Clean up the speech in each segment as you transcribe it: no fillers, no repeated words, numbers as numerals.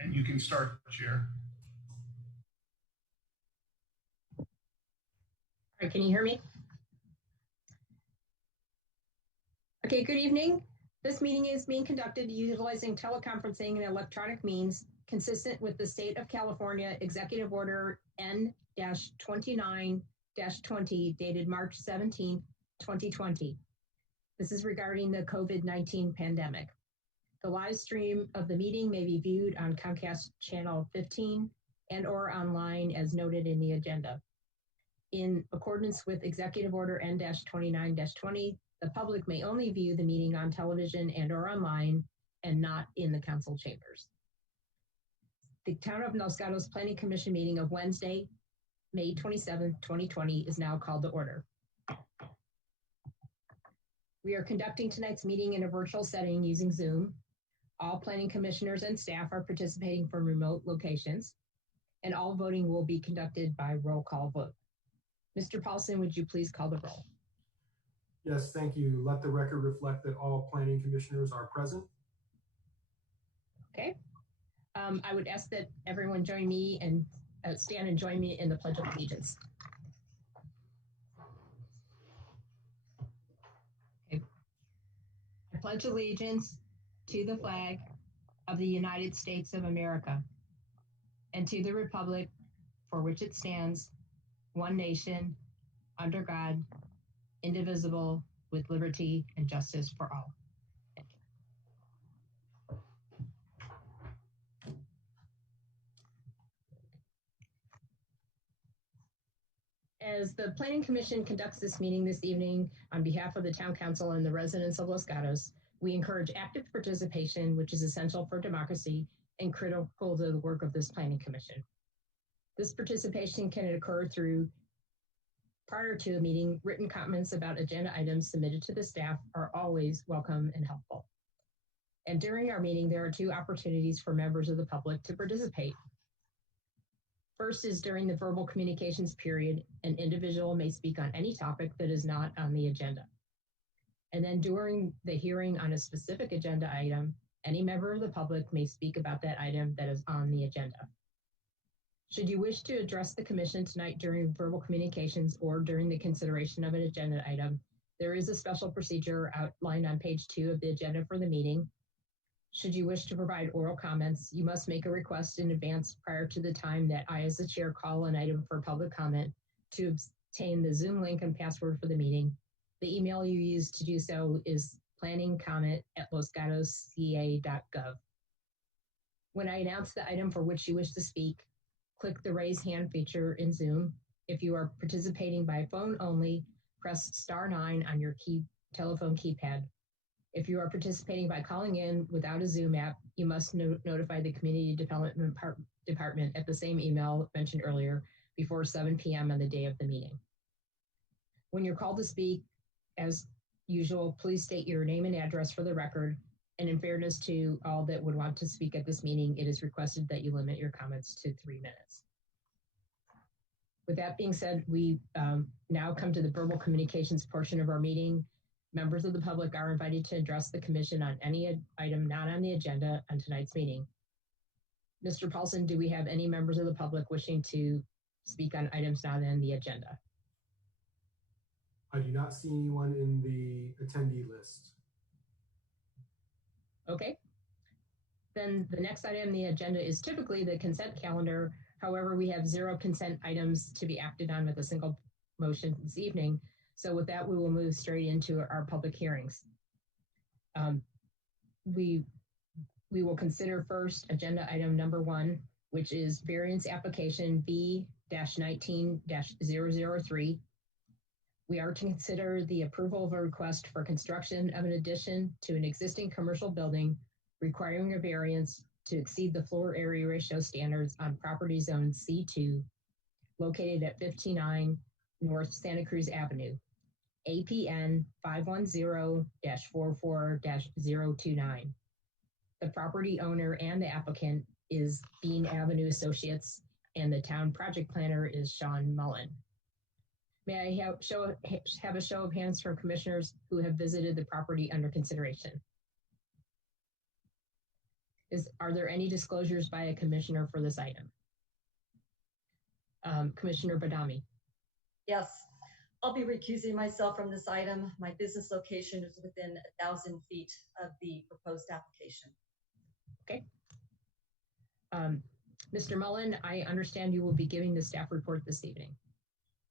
And you can start, Chair. All right, can you hear me? Okay, good evening. This meeting is being conducted utilizing teleconferencing and electronic means consistent with the State of California Executive Order N-29-20 dated March 17, 2020. This is regarding the COVID-19 pandemic. The live stream of the meeting may be viewed on Comcast Channel 15 and or online as noted in the agenda. In accordance with Executive Order N-29-20, the public may only view the meeting on television and or online and not in the council chambers. The Town of Los Gatos Planning Commission meeting of Wednesday, May 27, 2020 is now called to order. We are conducting tonight's meeting in a virtual setting using Zoom. All planning commissioners and staff are participating from remote locations, and all voting will be conducted by roll call vote. Mr. Paulson, would you please call the roll? Yes, thank you. Let the record reflect that all planning commissioners are present. Okay. I would ask that everyone join me and stand and join me in the Pledge of Allegiance. Okay. I pledge allegiance to the flag of the United States of America and to the republic for which it stands, one nation, under God, indivisible, with liberty and justice for all. Thank you. As the Planning Commission conducts this meeting this evening on behalf of the Town Council and the residents of Los Gatos, we encourage active participation, which is essential for democracy and critical to the work of this Planning Commission. This participation can occur through, prior to a meeting, written comments about agenda items submitted to the staff are always welcome and helpful. And during our meeting, there are two opportunities for members of the public to participate. First is during the verbal communications period, an individual may speak on any topic that is not on the agenda. And then during the hearing on a specific agenda item, any member of the public may speak about that item that is on the agenda. Should you wish to address the commission tonight during verbal communications or during the consideration of an agenda item, there is a special procedure outlined on page 2 of the agenda for the meeting. Should you wish to provide oral comments, you must make a request in advance prior to the time that I, as the chair, call an item for public comment to obtain the Zoom link and password for the meeting. The email you use to do so is planningcomment@losgatosca.gov. When I announce the item for which you wish to speak, click the raise hand feature in Zoom. If you are participating by phone only, press *9 on your telephone keypad. If you are participating by calling in without a Zoom app, you must notify the Community Development Department at the same email mentioned earlier before 7 p.m. on the day of the meeting. When you're called to speak, as usual, please state your name and address for the record. And in fairness to all that would want to speak at this meeting, it is requested that you limit your comments to 3 minutes. With that being said, we now come to the verbal communications portion of our meeting. Members of the public are invited to address the commission on any item not on the agenda on tonight's meeting. Mr. Paulson, do we have any members of the public wishing to speak on items not on the agenda? I do not see anyone in the attendee list. Okay. Then the next item on the agenda is typically the consent calendar. However, we have 0 consent items to be acted on with a single motion this evening. So with that, we will move straight into our public hearings. We will consider first agenda item number 1, which is variance application B-19-003. We are to consider the approval of a request for construction of an addition to an existing commercial building requiring a variance to exceed the floor area ratio standards on property zone C2 located at 59 North Santa Cruz Avenue, APN 510-44-029. The property owner and the applicant is Bean Avenue Associates, and the town project planner is Sean Mullen. May I have a show of hands from commissioners who have visited the property under consideration? Are there any disclosures by a commissioner for this item? Commissioner Badami. Yes, I'll be recusing myself from this item. My business location is within 1,000 feet of the proposed application. Okay. Mr. Mullen, I understand you will be giving the staff report this evening.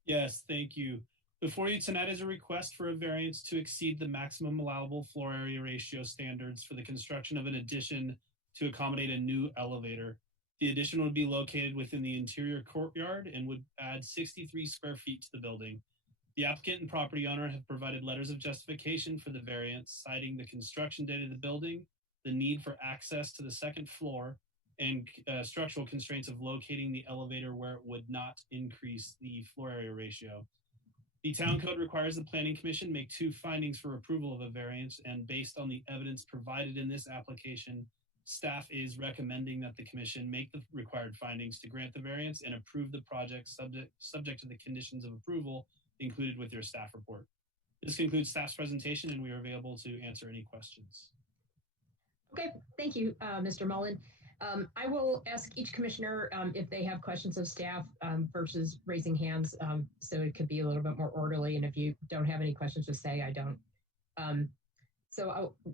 Yes, thank you. Before you tonight is a request for a variance to exceed the maximum allowable floor area ratio standards for the construction of an addition to accommodate a new elevator. The addition would be located within the interior courtyard and would add 63 square feet to the building. The applicant and property owner have provided letters of justification for the variance, citing the construction date of the building, the need for access to the second floor, and structural constraints of locating the elevator where it would not increase the floor area ratio. The town code requires the Planning Commission make 2 findings for approval of a variance, and based on the evidence provided in this application, staff is recommending that the commission make the required findings to grant the variance and approve the project subject to the conditions of approval included with your staff report. This concludes staff's presentation, and we are available to answer any questions. Okay, thank you, Mr. Mullen. I will ask each commissioner if they have questions of staff versus raising hands, so it could be a little bit more orderly. And if you don't have any questions, just say I don't.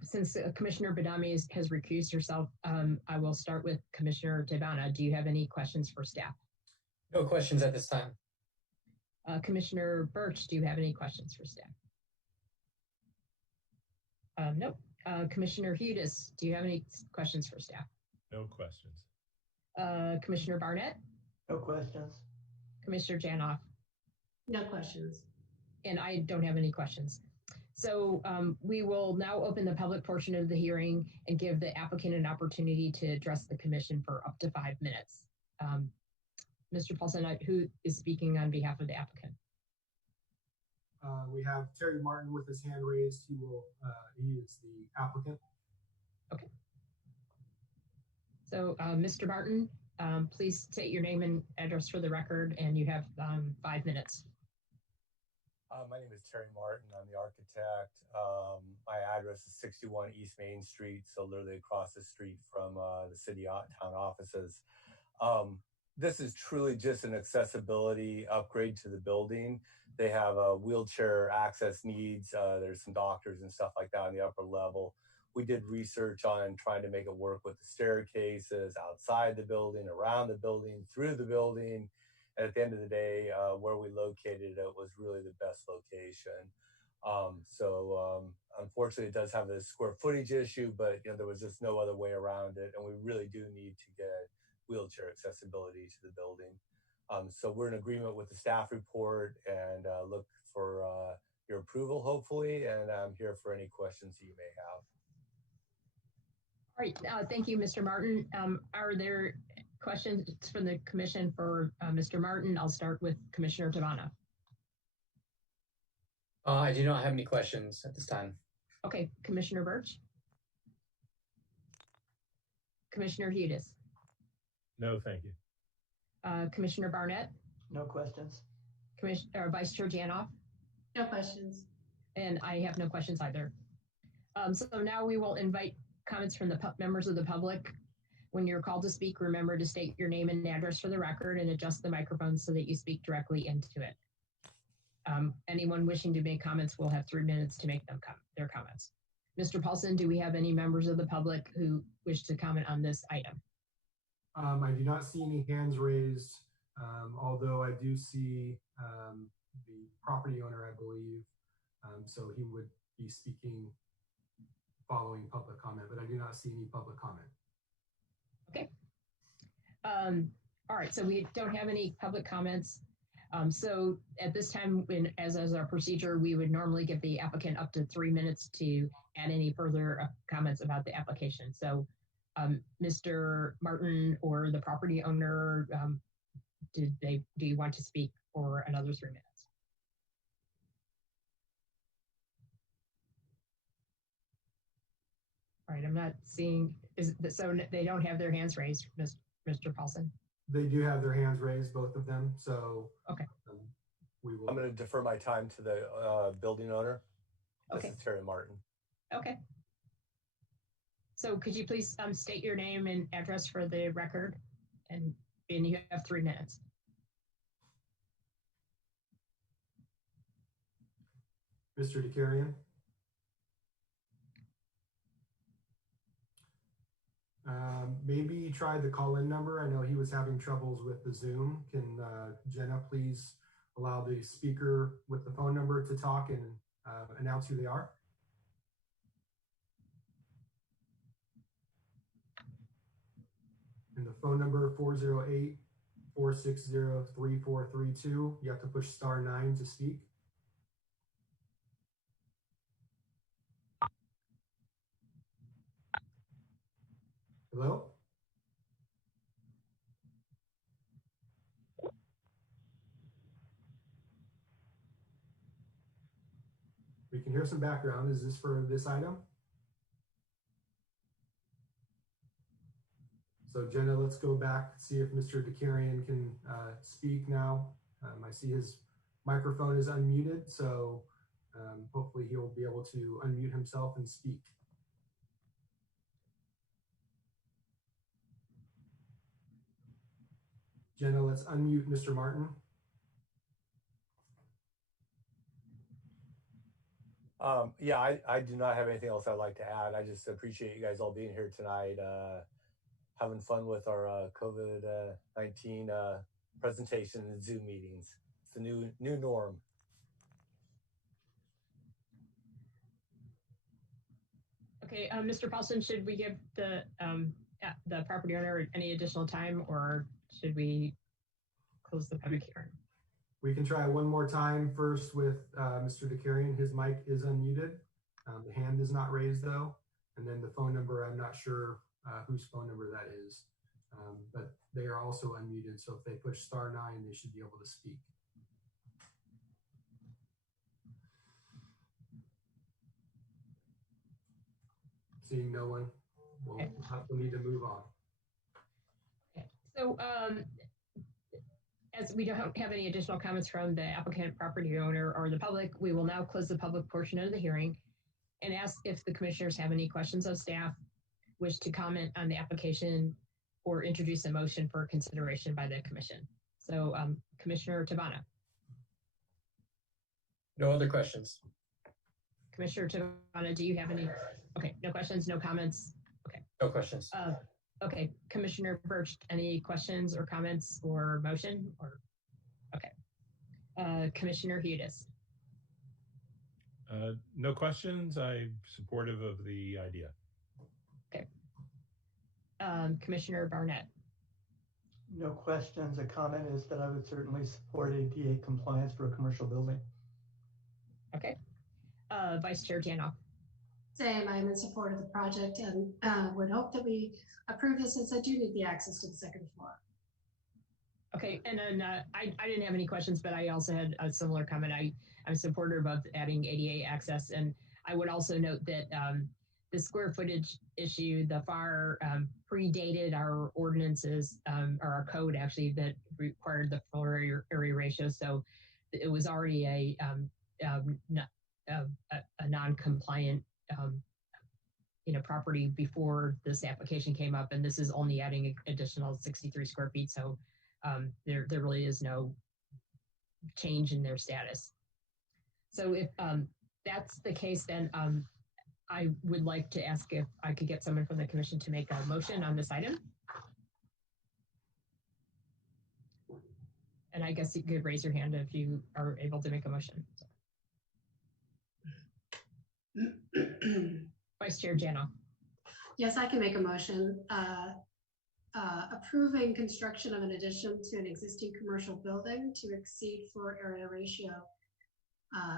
Since Commissioner Badami has recused herself, I will start with Commissioner Tabana. Do you have any questions for staff? No questions at this time. Commissioner Birch, do you have any questions for staff? No. Commissioner Hudis, do you have any questions for staff? No questions. Commissioner Barnett? No questions. Commissioner Janoff? No questions. And I don't have any questions. So we will now open the public portion of the hearing and give the applicant an opportunity to address the commission for up to 5 minutes. Mr. Paulson, who is speaking on behalf of the applicant? We have Terry Martin with his hand raised. He is the applicant. Okay. So Mr. Martin, please state your name and address for the record, and you have 5 minutes. My name is Terry Martin. I'm the architect. My address is 61 East Main Street, so literally across the street from the city town offices. This is truly just an accessibility upgrade to the building. They have wheelchair access needs. There's some doctors and stuff like that on the upper level. We did research on trying to make it work with the staircases outside the building, around the building, through the building. And at the end of the day, where we located it was really the best location. Unfortunately, it does have a square footage issue, but there was just no other way around it. And we really do need to get wheelchair accessibility to the building. So we're in agreement with the staff report and look for your approval, hopefully. And I'm here for any questions that you may have. All right, thank you, Mr. Martin. Are there questions from the commission for Mr. Martin? I'll start with Commissioner Tabana. I do not have any questions at this time. Okay, Commissioner Birch? Commissioner Hudis? No, thank you. Commissioner Barnett? No questions. Vice Chair Janoff? No questions. And I have no questions either. So now we will invite comments from the members of the public. When you're called to speak, remember to state your name and address for the record and adjust the microphone so that you speak directly into it. Anyone wishing to make comments will have 3 minutes to make their comments. Mr. Paulson, do we have any members of the public who wish to comment on this item? I do not see any hands raised, although I do see the property owner, I believe. So he would be speaking following public comment, but I do not see any public comment. Okay. All right, so we don't have any public comments. So at this time, as our procedure, we would normally give the applicant up to 3 minutes to add any further comments about the application. So Mr. Martin or the property owner, do you want to speak for another 3 minutes? All right, I'm not seeing, so they don't have their hands raised, Mr. Paulson? They do have their hands raised, both of them. So okay. We will. I'm going to defer my time to the building owner. This Okay. is Terry Martin. Okay. So could you please state your name and address for the record? And you have 3 minutes. Mr. DeCarian? Maybe try the call-in number. I know he was having troubles with the Zoom. Can Jenna please allow the speaker with the phone number to talk and announce who they are? And the phone number 408-460-3432. You have to push *9 to speak. Hello? We can hear some background. Is this for this item? So Jenna, let's go back, see if Mr. DeCarian can speak now. I see his microphone is unmuted, so hopefully he'll be able to unmute himself and speak. Jenna, let's unmute Mr. Martin. Yeah, I do not have anything else I'd like to add. I just appreciate you guys all being here tonight, having fun with our COVID-19 presentation and Zoom meetings. It's the new norm. Okay, Mr. Paulson, should we give the property owner any additional time, or should we close the public hearing? We can try one more time first with Mr. DeCarian. His mic is unmuted. The hand is not raised though. And then the phone number, I'm not sure whose phone number that is, but they are also unmuted. So if they push *9, they should be able to speak. Seeing no one, we'll need to move on. Okay. So as we don't have any additional comments from the applicant, property owner, or the public, we will now close the public portion of the hearing and ask if the commissioners have any questions of staff, wish to comment on the application, or introduce a motion for consideration by the commission. So Commissioner Tabana. No other questions. Commissioner Tabana, do you have any? Okay, no questions, no comments. Okay. No questions. Okay, Commissioner Birch, any questions or comments or motion? Or okay, Commissioner Hudis. No questions. I'm supportive of the idea. Okay. Commissioner Barnett. No questions. A comment is that I would certainly support ADA compliance for a commercial building. Okay. Vice Chair Janoff. Same, I'm in support of the project and would hope that we approve this, since I do need the access to the second floor. Okay, and then I didn't have any questions, but I also had a similar comment. I'm supportive of adding ADA access, and I would also note that the square footage issue, the FAR predated our ordinances, or our code actually, that required the floor area ratio. So it was already a non-compliant property before this application came up, and this is only adding additional 63 square feet. So there really is no change in their status. So if that's the case, then I would like to ask if I could get someone from the commission to make a motion on this item. And I guess you could raise your hand if you are able to make a motion. Vice Chair Janoff. Yes, I can make a motion approving construction of an addition to an existing commercial building to exceed floor area ratio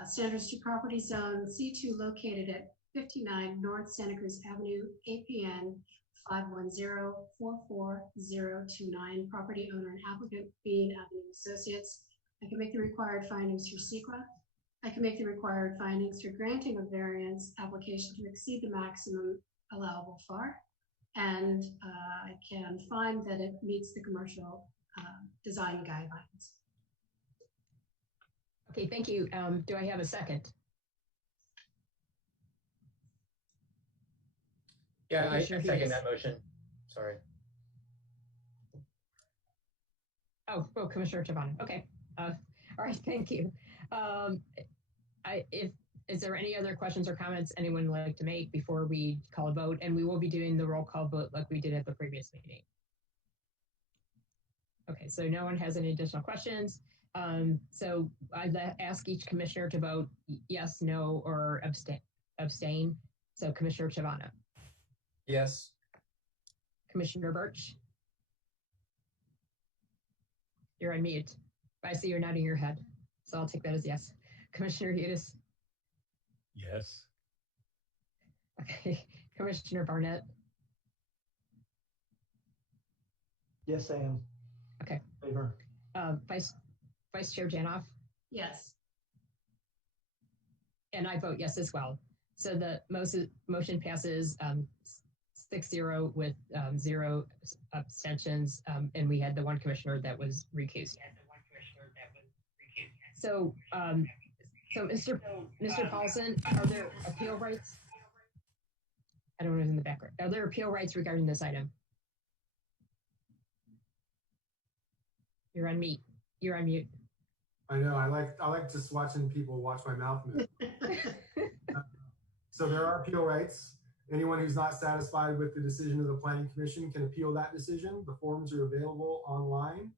standards to property zone C2 located at 59 North Santa Cruz Avenue, APN 510-44029, property owner and applicant Bean Avenue Associates. I can make the required findings for SEQA. I can make the required findings for granting a variance application to exceed the maximum allowable FAR, and I can find that it meets the commercial design guidelines. Okay, thank you. Do I have a second? Yeah, I Commissioner second Hughes. that motion. Sorry. Oh, Commissioner Chavana. Okay. All right. Thank you. Is there any other questions or comments anyone would like to make before we call a vote? And we will be doing the roll call vote like we did at the previous meeting. Okay, so no one has any additional questions. So I ask each commissioner to vote yes, no, or abstain. So Commissioner Chavana. Yes. Commissioner Birch. You're on mute. I see you're nodding your head, so I'll take that as yes. Commissioner Hughes. Yes. Okay. Commissioner Barnett. Yes, I am. Okay. Favor. Vice Chair Janoff. Yes. And I vote yes as well. So the motion passes 6-0 with 0 abstentions, and we had the one commissioner that was recused. So, Mr. Paulson, are there appeal rights? I don't know who's in the background. Are there appeal rights regarding this item? You're on mute. You're on mute. I know. I like just watching people watch my mouth move. So there are appeal rights. Anyone who's not satisfied with the decision of the Planning Commission can appeal that decision. The forms are available online.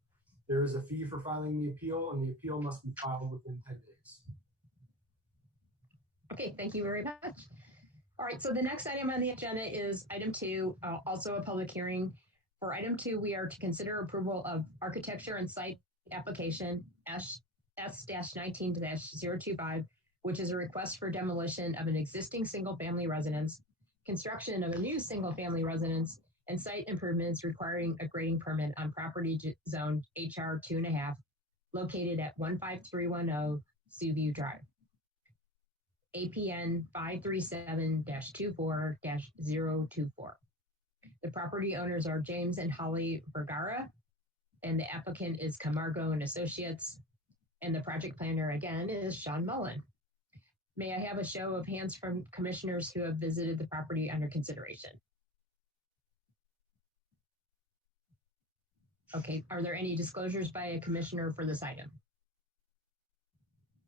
There is a fee for filing the appeal, and the appeal must be filed within 10 days. Okay, thank you very much. All right, so the next item on the agenda is item 2, also a public hearing. For item 2, we are to consider approval of architecture and site application S-19-025, which is a request for demolition of an existing single-family residence, construction of a new single-family residence, and site improvements requiring a grading permit on property zoned HR 2.5, located at 15310 Seaview Drive. APN 537-24-024. The property owners are James and Holly Vergara, and the applicant is Camargo and Associates, and the project planner again is Sean Mullen. May I have a show of hands from commissioners who have visited the property under consideration? Okay, are there any disclosures by a commissioner for this item?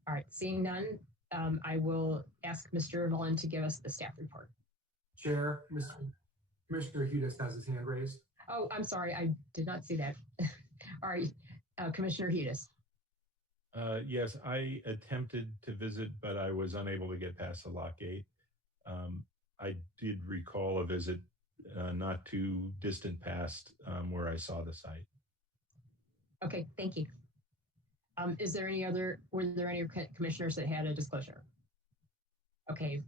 All right, seeing none, I will ask Mr. Mullen to give us the staff report. Chair, Commissioner Hudis has his hand raised. Oh, I'm sorry, I did not see that. All right, Commissioner Hudis. Yes, I attempted to visit, but I was unable to get past the lock gate. I did recall a visit not too distant past where I saw the site. Okay, thank you. Were there any commissioners that had a disclosure? Okay,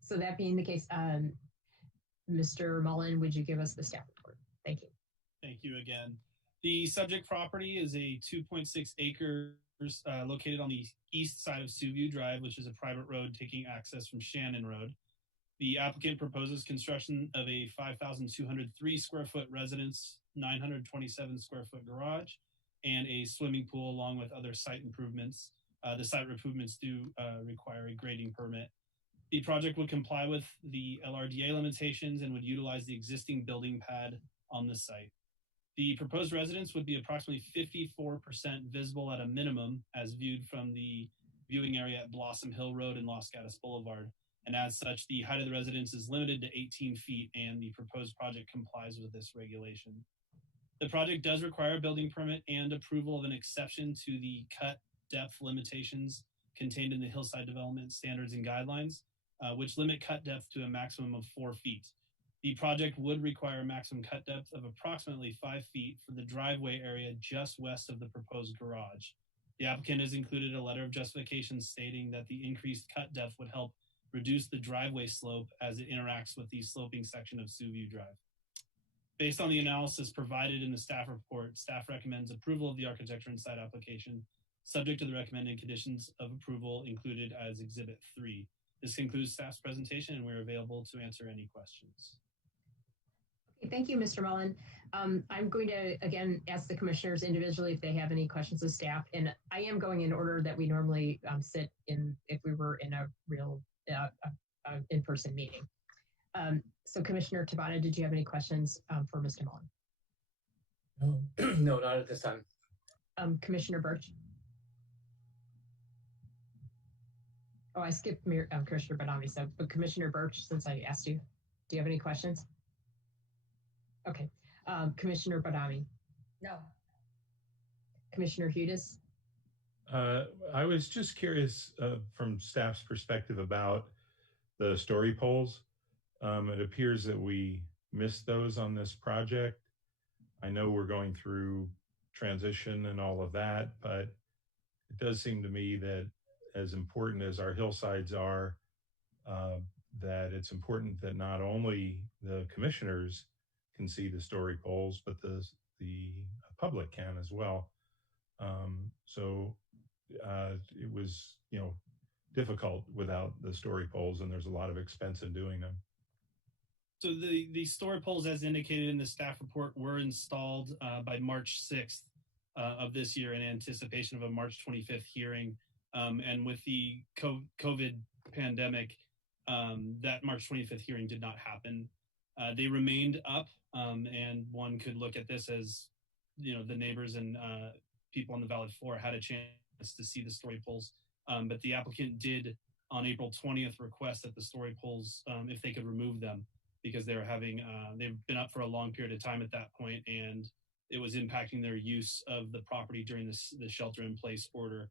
so that being the case, Mr. Mullen, would you give us the staff report? Thank you. Thank you again. The subject property is a 2.6 acres located on the east side of Seaview Drive, which is a private road taking access from Shannon Road. The applicant proposes construction of a 5,203 square foot residence, 927 square foot garage, and a swimming pool along with other site improvements. The site improvements do require a grading permit. The project would comply with the LRDA limitations and would utilize the existing building pad on the site. The proposed residence would be approximately 54% visible at a minimum as viewed from the viewing area at Blossom Hill Road and Los Gatos Boulevard. And as such, the height of the residence is limited to 18 feet and the proposed project complies with this regulation. The project does require a building permit and approval of an exception to the cut depth limitations contained in the Hillside Development Standards and Guidelines, which limit cut depth to a maximum of 4 feet. The project would require a maximum cut depth of approximately 5 feet for the driveway area just west of the proposed garage. The applicant has included a letter of justification stating that the increased cut depth would help reduce the driveway slope as it interacts with the sloping section of Seaview Drive. Based on the analysis provided in the staff report, staff recommends approval of the architecture and site application, subject to the recommended conditions of approval included as Exhibit 3. This concludes staff's presentation, and we're available to answer any questions. Okay, thank you, Mr. Mullen. I'm going to, again, ask the commissioners individually if they have any questions of staff. And I am going in order that we normally sit in if we were in a real in-person meeting. So Commissioner Tabata, did you have any questions for Mr. Mullen? No, no, not at this time. Commissioner Birch? Oh, I skipped Commissioner Badami, but Commissioner Birch, since I asked you, do you have any questions? Okay. Commissioner Badami? No. Commissioner Hudis? I was just curious from staff's perspective about the story poles. It appears that we missed those on this project. I know we're going through transition and all of that, but it does seem to me that as important as our hillsides are, that it's important that not only the commissioners can see the story poles, but the public can as well. So it was, difficult without the story poles, and there's a lot of expense in doing them. So the story poles, as indicated in the staff report, were installed by March 6th of this year in anticipation of a March 25th hearing. And with the COVID pandemic, that March 25th hearing did not happen. They remained up, and one could look at this as, the neighbors and people on the valley floor had a chance to see the story poles. But the applicant did, on April 20th, request that the story poles, if they could remove them, because they were they've been up for a long period of time at that point, and it was impacting their use of the property during the shelter in place order.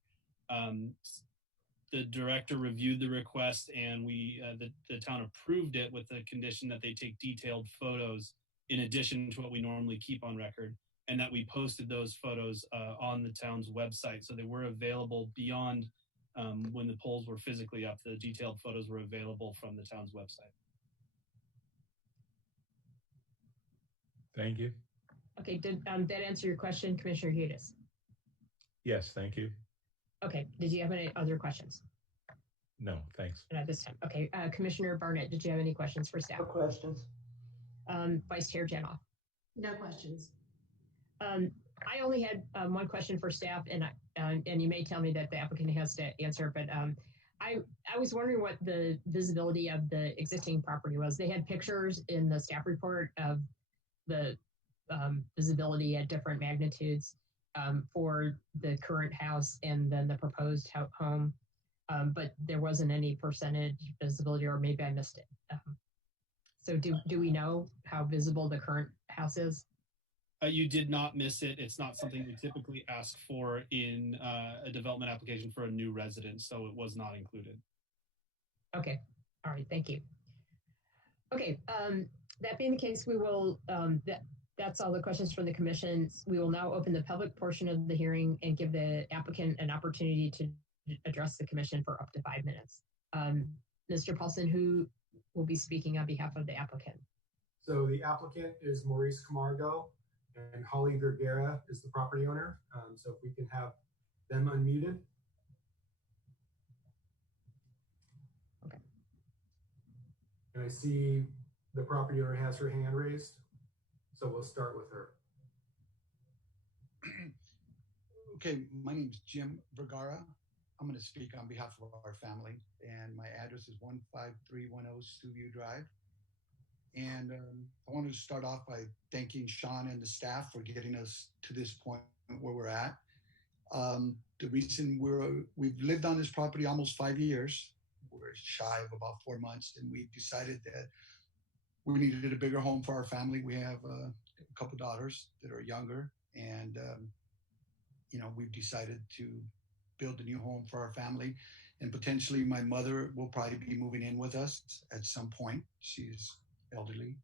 The director reviewed the request, and the town approved it with the condition that they take detailed photos in addition to what we normally keep on record, and that we posted those photos on the town's website. So they were available beyond when the poles were physically up. The detailed photos were available from the town's website. Thank you. Okay, did that answer your question, Commissioner Hudis? Yes, thank you. Okay, did you have any other questions? No, thanks. Not this time. Okay, Commissioner Barnett, did you have any questions for staff? No questions. Vice Chair Janoff? No questions. I only had one question for staff, and you may tell me that the applicant has to answer, but I was wondering what the visibility of the existing property was. They had pictures in the staff report of the visibility at different magnitudes for the current house and then the proposed home, but there wasn't any percentage visibility, or maybe I missed it. So do we know how visible the current house is? You did not miss it. It's not something we typically ask for in a development application for a new resident, so it was not included. Okay. All right. Thank you. Okay. That being the case, we will, that's all the questions from the commission. We will now open the public portion of the hearing and give the applicant an opportunity to address the commission for up to 5 minutes. Mr. Paulson, who will be speaking on behalf of the applicant? So the applicant is Maurice Camargo, and Holly Vergara is the property owner. So if we can have them unmuted. Okay. And I see the property owner has her hand raised. So we'll start with her. Okay, my name is Jim Vergara. I'm going to speak on behalf of our family, and my address is 15310 Stuview Drive. And I wanted to start off by thanking Sean and the staff for getting us to this point where we're at. The reason we've lived on this property almost 5 years. We're shy of about 4 months, and we decided that we needed a bigger home for our family. We have a couple daughters that are younger, and we've decided to build a new home for our family. And potentially my mother will probably be moving in with us at some point. She's elderly.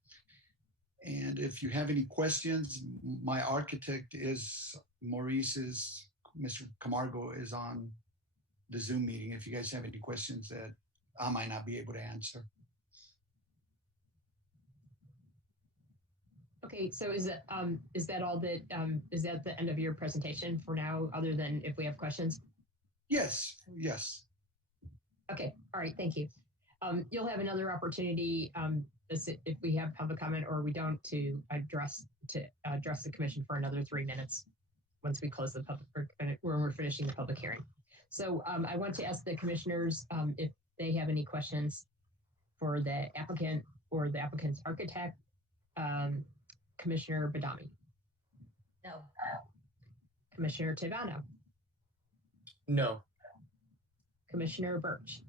And if you have any questions, my architect is Mr. Camargo is on the Zoom meeting. If you guys have any questions that I might not be able to answer. Okay, so is that all that, is that the end of your presentation for now, other than if we have questions? Yes. Okay, all right, thank you. You'll have another opportunity if we have public comment or we don't to address the commission for another 3 minutes once we close the public, when we're finishing the public hearing. So I want to ask the commissioners if they have any questions for the applicant or the applicant's architect, Commissioner Badami? No. Commissioner Tivano? No. Commissioner Birch?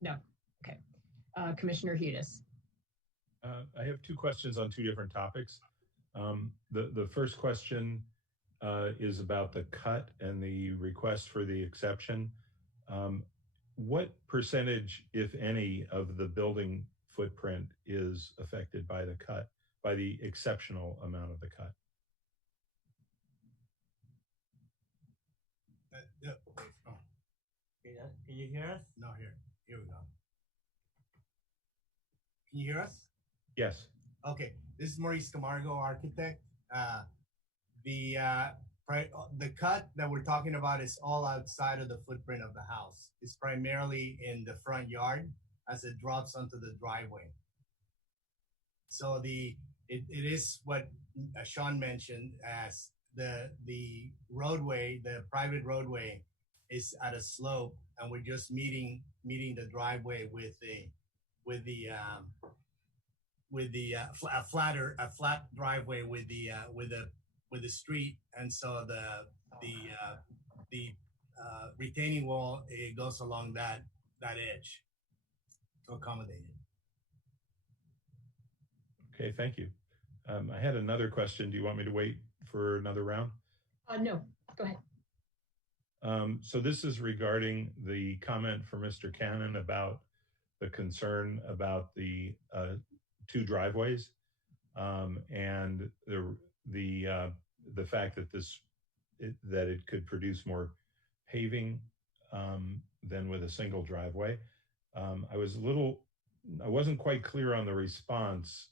No. Okay. Commissioner Hudis? I have two questions on two different topics. The first question is about the cut and the request for the exception. What percentage, if any, of the building footprint is affected by the cut, by the exceptional amount of the cut? Can you hear us? No, here we go. Can you hear us? Yes. Okay, this is Maurice Camargo, architect. The cut that we're talking about is all outside of the footprint of the house. It's primarily in the front yard as it drops onto the driveway. So it is what Sean mentioned as the roadway, the private roadway, is at a slope, and we're just meeting the driveway with a flat driveway with the street, and so the retaining wall, it goes along that edge to accommodate it. Okay, thank you. I had another question. Do you want me to wait for another round? No, go ahead. So this is regarding the comment from Mr. Cannon about the concern about the two driveways and the fact that that it could produce more paving than with a single driveway. I wasn't quite clear on the response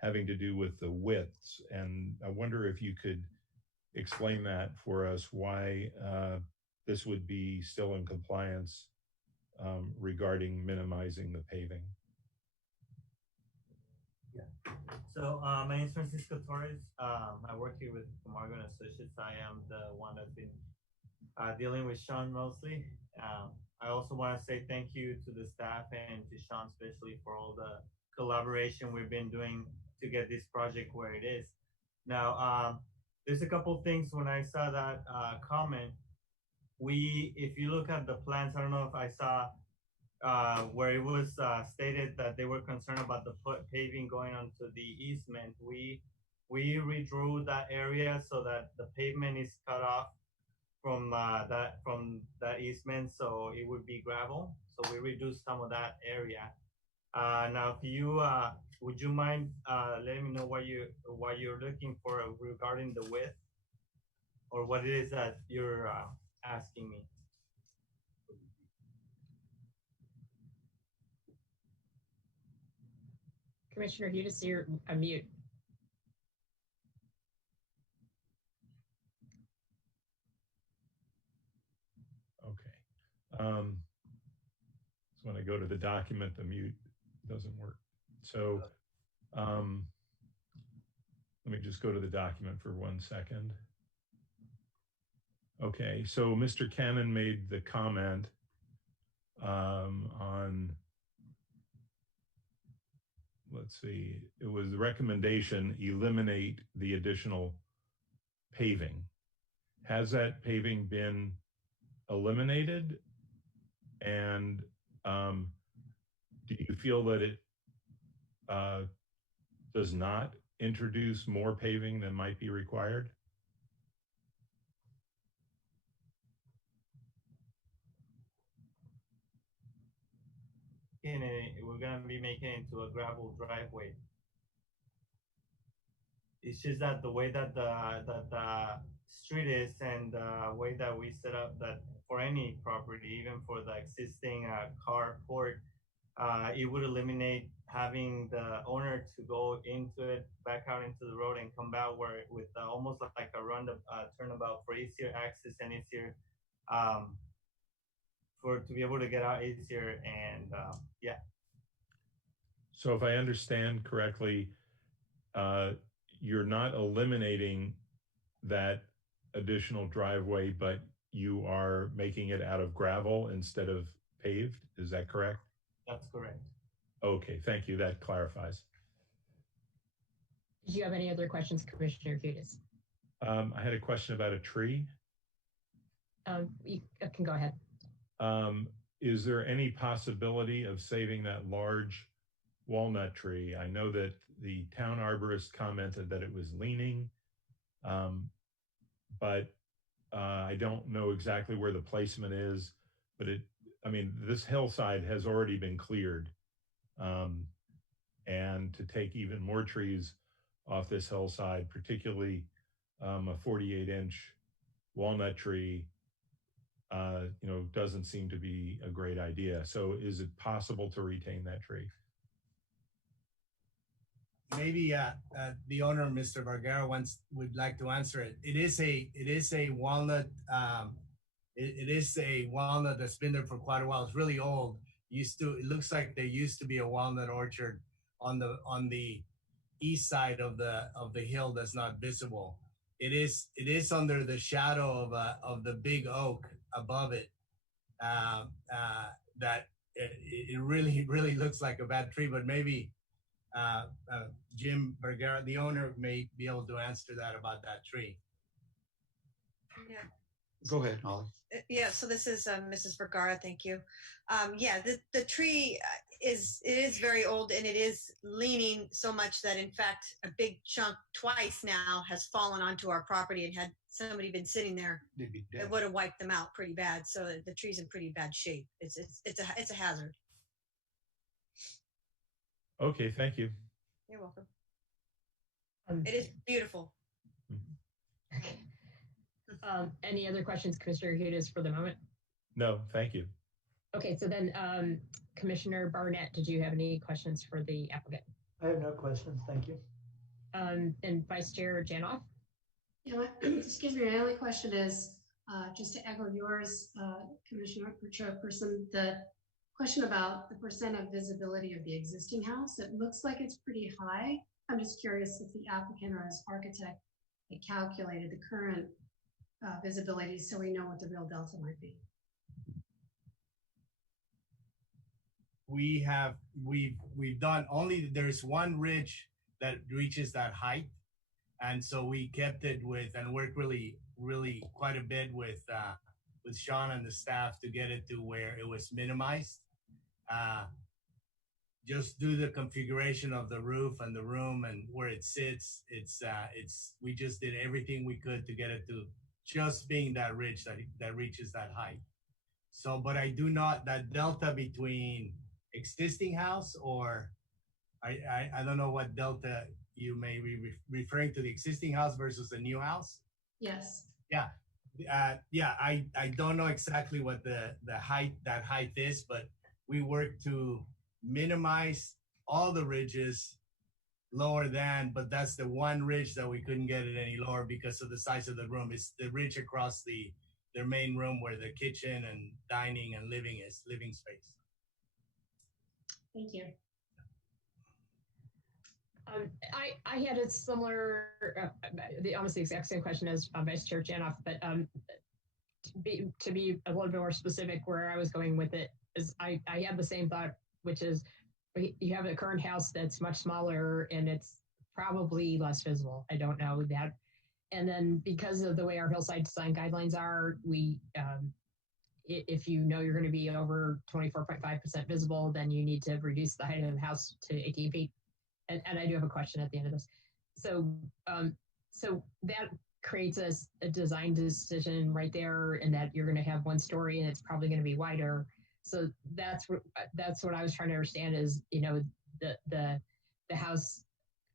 having to do with the widths, and I wonder if you could explain that for us, why this would be still in compliance regarding minimizing the paving. Yeah. So my name is Francisco Torres. I work here with Camargo and Associates. I am the one that's been dealing with Sean mostly. I also want to say thank you to the staff and to Sean especially for all the collaboration we've been doing to get this project where it is. Now, there's a couple things when I saw that comment. If you look at the plans, I don't know if I saw where it was stated that they were concerned about the paving going onto the easement. We redrew that area so that the pavement is cut off from that easement, so it would be gravel. So we reduced some of that area. Now, if you would you mind letting me know what you're looking for regarding the width, or what it is that you're asking me? Commissioner Hudis, you're on mute. Okay. So when I go to the document, the mute doesn't work. So let me just go to the document for 1 second. Okay, so Mr. Cannon made the comment on, let's see, it was the recommendation, eliminate the additional paving. Has that paving been eliminated? And do you feel that it does not introduce more paving than might be required? We're going to be making it into a gravel driveway. It's just that the way that the street is and the way that we set up that for any property, even for the existing carport, it would eliminate having the owner to go into it, back out into the road and come back with almost like a turnabout for easier access and easier to be able to get out easier, and yeah. So if I understand correctly, you're not eliminating that additional driveway, but you are making it out of gravel instead of paved. Is that correct? That's correct. Okay, thank you. That clarifies. Did you have any other questions, Commissioner Gatos? I had a question about a tree. You can go ahead. Is there any possibility of saving that large walnut tree? I know that the town arborist commented that it was leaning, but I don't know exactly where the placement is, but this hillside has already been cleared. And to take even more trees off this hillside, particularly a 48-inch walnut tree, doesn't seem to be a great idea. So is it possible to retain that tree? Maybe the owner, Mr. Vergara, would like to answer it. It is a walnut. It is a walnut that's been there for quite a while. It's really old. It looks like there used to be a walnut orchard on the east side of the hill that's not visible. It is under the shadow of the big oak above it. That it really looks like a bad tree, but maybe Jim Vergara, the owner, may be able to answer that about that tree. Yeah. Go ahead, Holly. Yeah, so this is Mrs. Vergara. Thank you. Yeah, the tree is very old, and it is leaning so much that, in fact, a big chunk twice now has fallen onto our property, and had somebody been sitting there, it would have wiped them out pretty bad. So the tree's in pretty bad shape. It's a hazard. Okay, thank you. You're welcome. It is beautiful. Okay. Any other questions, Commissioner Gatos, for the moment? No, thank you. Okay, so then Commissioner Barnett, did you have any questions for the applicant? I have no questions, thank you. And Vice Chair Janoff? Yeah, excuse me, my only question is, just to echo yours, Commissioner Chairperson, the question about the percent of visibility of the existing house. It looks like it's pretty high. I'm just curious if the applicant or his architect had calculated the current visibility so we know what the real delta might be. We've done only, there's one ridge that reaches that height, and so we kept it with, and worked really quite a bit with Sean and the staff to get it to where it was minimized. Just do the configuration of the roof and the room and where it sits. We just did everything we could to get it to just being that ridge that reaches that height. So, but I do not, that delta between existing house, or I don't know what delta you may be referring to, the existing house versus the new house. Yes. Yeah. I don't know exactly what the height is, but we work to minimize all the ridges lower than, but that's the one ridge that we couldn't get it any lower because of the size of the room. It's the ridge across their main room where the kitchen and dining and living space. Thank you. I had a similar, almost the exact same question as Vice Chair Janoff, but to be a little bit more specific, where I was going with it is I had the same thought, which is you have a current house that's much smaller and it's probably less visible. I don't know that. And then because of the way our hillside design guidelines are, if you know you're going to be over 24.5% visible, then you need to reduce the height of the house to 18 feet. And I do have a question at the end of this. So that creates a design decision right there, in that you're going to have one story and it's probably going to be wider. So that's what I was trying to understand is, the house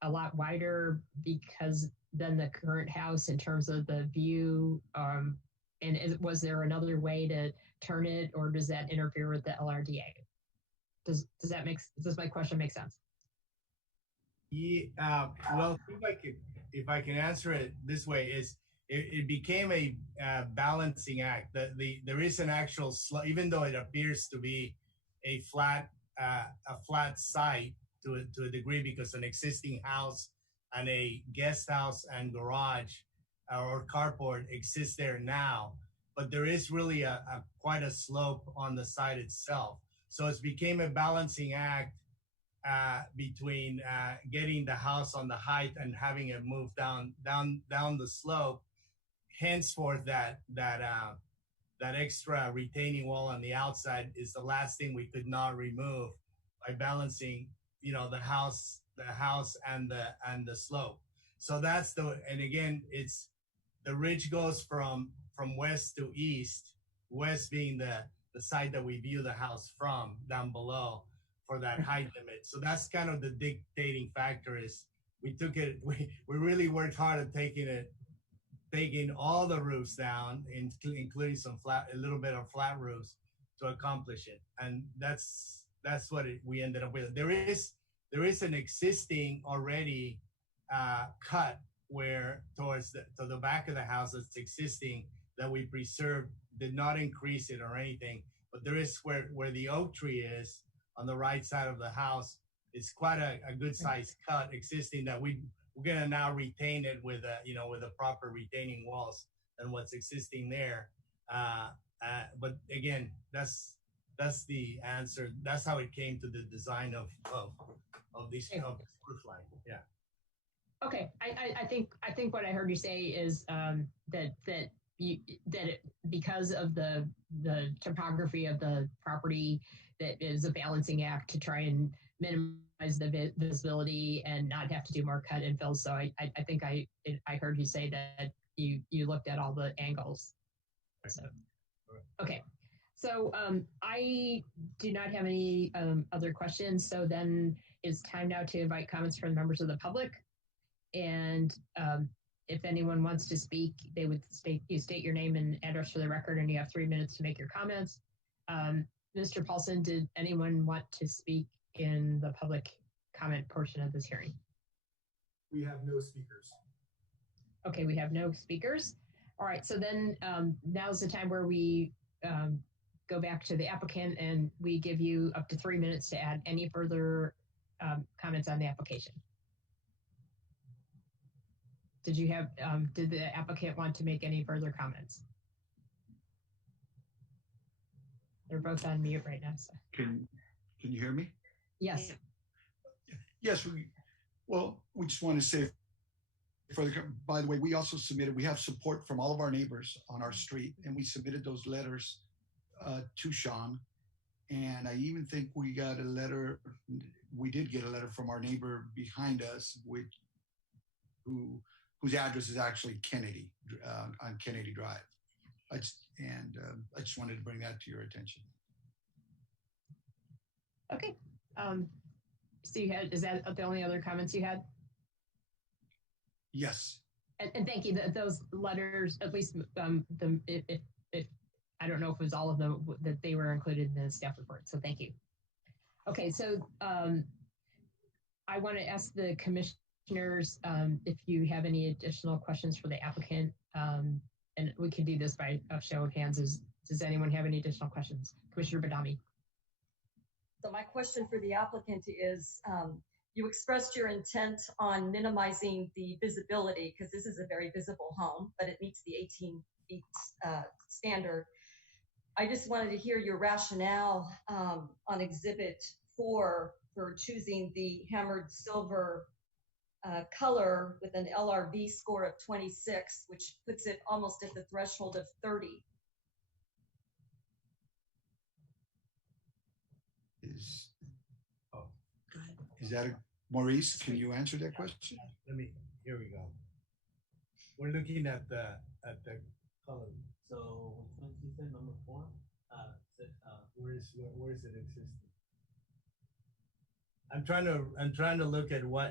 a lot wider because than the current house in terms of the view. Was there another way to turn it, or does that interfere with the LRDA? Does my question make sense? Yeah, well, if I can answer it this way, is it became a balancing act. There is an actual even though it appears to be a flat site to a degree, because an existing house and a guest house and garage or carport exists there now, but there is really quite a slope on the site itself. So it became a balancing act between getting the house on the height and having it move down the slope. Henceforth, that extra retaining wall on the outside is the last thing we could not remove by balancing, the house and the slope. So that's and again, it's the ridge goes from west to east, west being the side that we view the house from down below for that height limit. So that's kind of the dictating factor. Is we really worked hard at taking all the roofs down, including a little bit of flat roofs to accomplish it. And that's what we ended up with. There is an existing already cut where to the back of the house that's existing that we preserved, did not increase it or anything. But there is where the oak tree is on the right side of the house. It's quite a good sized cut existing that we're gonna now retain it with the proper retaining walls and what's existing there. But again, that's the answer. That's how it came to the design of this roof line. Yeah. Okay, I think what I heard you say is that because of the topography of the property, that is a balancing act to try and minimize the visibility and not have to do more cut and fill. So I think I heard you say that you looked at all the angles. So okay, so I do not have any other questions. So then it's time now to invite comments from members of the public. And if anyone wants to speak, they would state your name and address for the record, and you have 3 minutes to make your comments. Mr. Paulson, did anyone want to speak in the public comment portion of this hearing? We have no speakers. Okay, we have no speakers. All right, so then now's the time where we go back to the applicant and we give you up to 3 minutes to add any further comments on the application. Did the applicant want to make any further comments? They're both on mute right now. So. Can you hear me? Yes. Yes. We just want to say, by the way, we also we have support from all of our neighbors on our street, and we submitted those letters to Sean. And I even think we did get a letter from our neighbor behind us, whose address is actually Kennedy, on Kennedy Drive. I just wanted to bring that to your attention. Okay. So is that the only other comments you had? Yes. And thank you. Those letters, at least if I don't know if it was all of them, that they were included in the staff report. So thank you. Okay. So I want to ask the commissioners if you have any additional questions for the applicant. And we can do this by a show of hands. Does anyone have any additional questions? Commissioner Badami. So my question for the applicant is, you expressed your intent on minimizing the visibility because this is a very visible home, but it meets the 18 feet standard. I just wanted to hear your rationale on Exhibit 4 for choosing the hammered silver color with an LRV score of 26, which puts it almost at the threshold of 30. Is that Maurice? Can you answer that question? Here we go. We're looking at the color. So which one you said, number 4? Where is it existing? I'm trying to look at where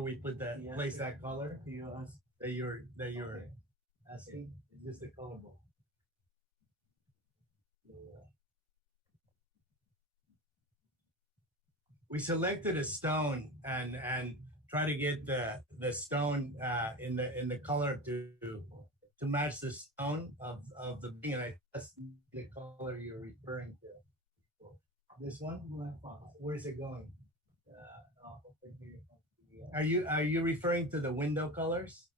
we put that place that color that you're asking. Is this the color ball? We selected a stone and try to get the stone in the color to match the stone of the being, and that's the color you're referring to. This one? Where is it going? Are you referring to the window colors?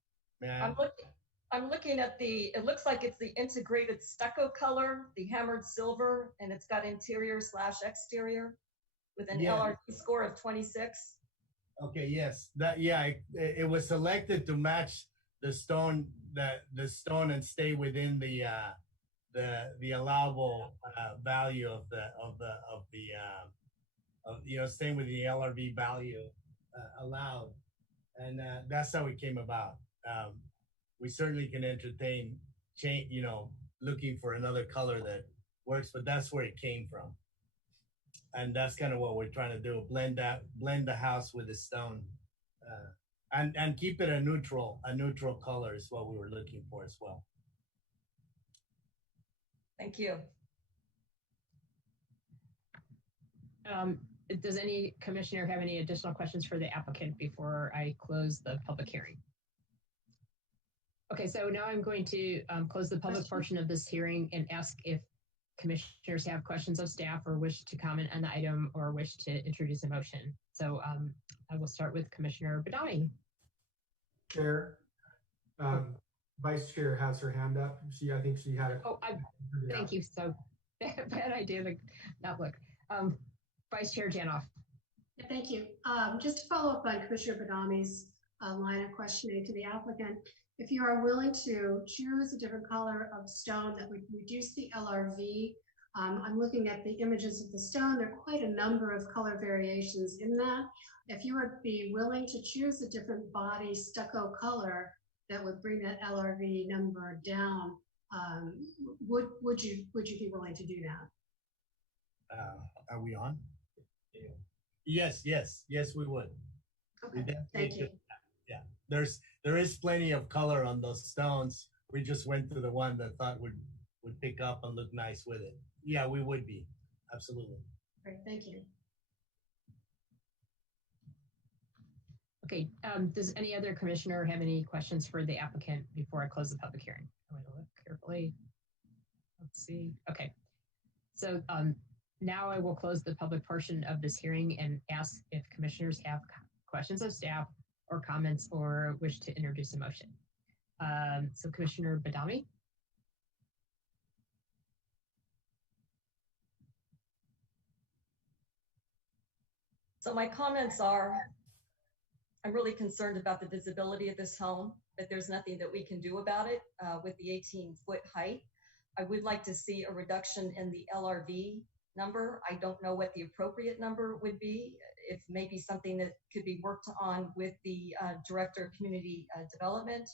I'm looking. I'm looking at it looks like it's the integrated stucco color, the hammered silver, and it's got interior/exterior with an LRT score of 26. Okay, yes, it was selected to match the stone and stay within the allowable value of staying with the LRV value allowed, and that's how it came about. We certainly can entertain looking for another color that works, but that's where it came from. And that's kind of what we're trying to do: blend the house with the stone, and keep it a neutral color is what we were looking for as well. Thank you. Does any commissioner have any additional questions for the applicant before I close the public hearing? Okay, so now I'm going to close the public portion of this hearing and ask if commissioners have questions of staff or wish to comment on the item or wish to introduce a motion. So I will start with Commissioner Badami. Chair, Vice Chair has her hand up. I think she had a. Oh, thank you. So bad idea to not look. Vice Chair Janoff. Yeah, thank you. Just to follow up on Commissioner Badami's line of questioning to the applicant, if you are willing to choose a different color of stone that would reduce the LRV, I'm looking at the images of the stone. There are quite a number of color variations in that. If you would be willing to choose a different body stucco color that would bring that LRV number down, would you be willing to do that? Are we on? Yes, we would. Okay, thank you. Yeah, there is plenty of color on those stones. We just went to the one that thought would pick up and look nice with it. Yeah, we would be, absolutely. Great, thank you. Okay, does any other commissioner have any questions for the applicant before I close the public hearing? I'm going to look carefully. Let's see. Okay, so now I will close the public portion of this hearing and ask if commissioners have questions of staff or comments or wish to introduce a motion. So Commissioner Badami. So my comments are, I'm really concerned about the visibility of this home, but there's nothing that we can do about it with the 18-foot height. I would like to see a reduction in the LRV number. I don't know what the appropriate number would be. If maybe something that could be worked on with the Director of Community Development.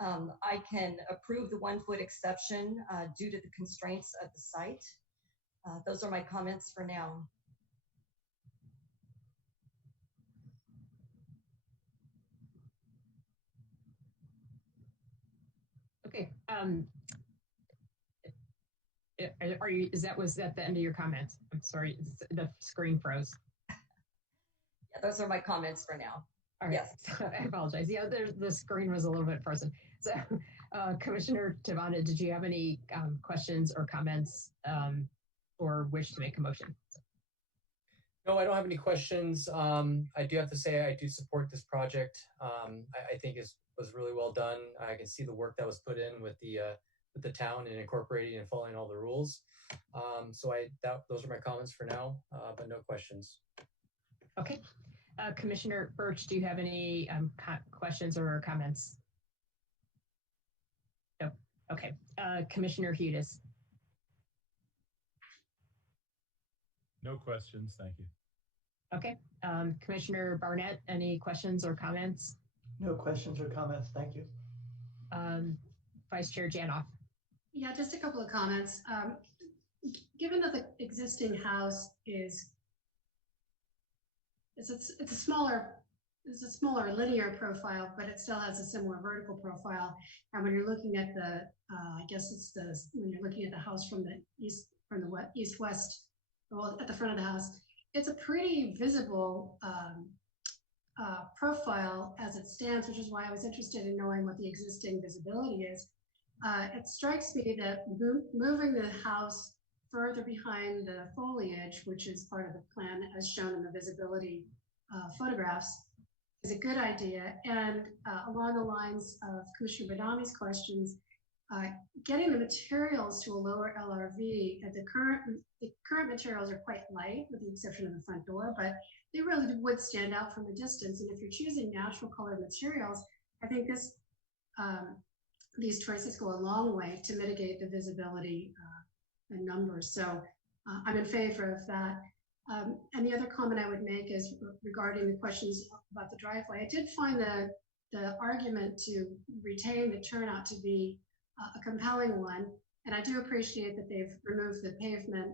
I can approve the 1-foot exception due to the constraints of the site. Those are my comments for now. Okay. Was that the end of your comments? I'm sorry, the screen froze. Yeah, those are my comments for now. All right. Yes. I apologize. Yeah, the screen was a little bit frozen. So Commissioner Tavana, did you have any questions or comments or wish to make a motion? No, I don't have any questions. I do have to say I do support this project. I think it was really well done. I can see the work that was put in with the town and incorporating and following all the rules. So those are my comments for now, but no questions. Okay. Commissioner Birch, do you have any questions or comments? No. Okay. Commissioner Hudis. No questions, thank you. Okay. Commissioner Barnett, any questions or comments? No questions or comments, thank you. Vice Chair Janoff. Yeah, just a couple of comments. Given that the existing house it's a smaller linear profile, but it still has a similar vertical profile. And when you're looking at when you're looking at the house from the east-west, well, at the front of the house, it's a pretty visible profile as it stands, which is why I was interested in knowing what the existing visibility is. It strikes me that moving the house further behind the foliage, which is part of the plan as shown in the visibility photographs, is a good idea. And along the lines of Commissioner Badami's questions, getting the materials to a lower LRV, the current materials are quite light with the exception of the front door, but they really would stand out from a distance. And if you're choosing natural colored materials, I think these choices go a long way to mitigate the visibility numbers. So I'm in favor of that. And the other comment I would make is regarding the questions about the driveway. I did find the argument to retain the turnout to be a compelling one. And I do appreciate that they've removed the pavement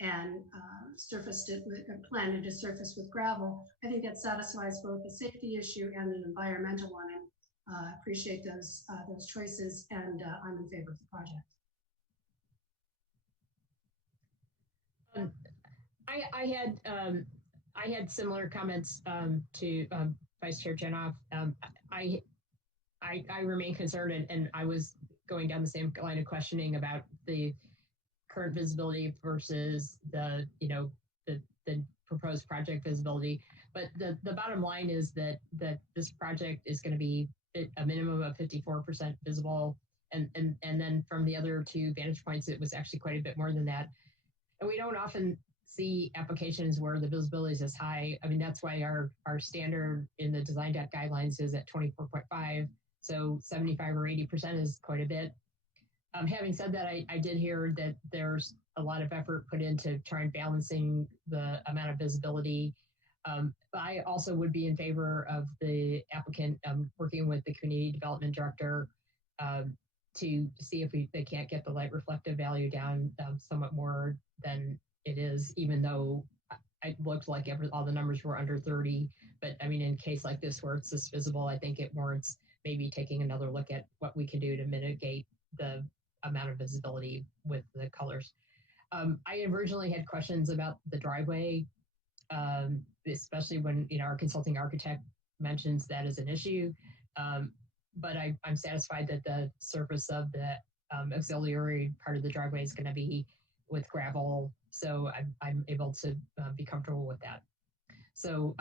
and surfaced it with planted to surface with gravel. I think that satisfies both the safety issue and an environmental one. And appreciate those choices, and I'm in favor of the project. I had similar comments to Vice Chair Janoff. I remain concerned, and I was going down the same line of questioning about the current visibility versus the proposed project visibility. But the bottom line is that this project is going to be a minimum of 54% visible, and then from the other two vantage points, it was actually quite a bit more than that. And we don't often see applications where the visibility is as high. I mean, that's why our standard in the design debt guidelines is at 24.5. So 75 or 80% is quite a bit. Having said that, I did hear that there's a lot of effort put into trying balancing the amount of visibility. But I also would be in favor of the applicant working with the community development director to see if they can't get the light reflective value down somewhat more than it is, even though it looked like all the numbers were under 30. But I mean, in a case like this where it's this visible, I think it warrants maybe taking another look at what we can do to mitigate the amount of visibility with the colors. I originally had questions about the driveway, especially when our consulting architect mentions that as an issue. But I'm satisfied that the surface of the auxiliary part of the driveway is going to be with gravel, so I'm able to be comfortable with that. So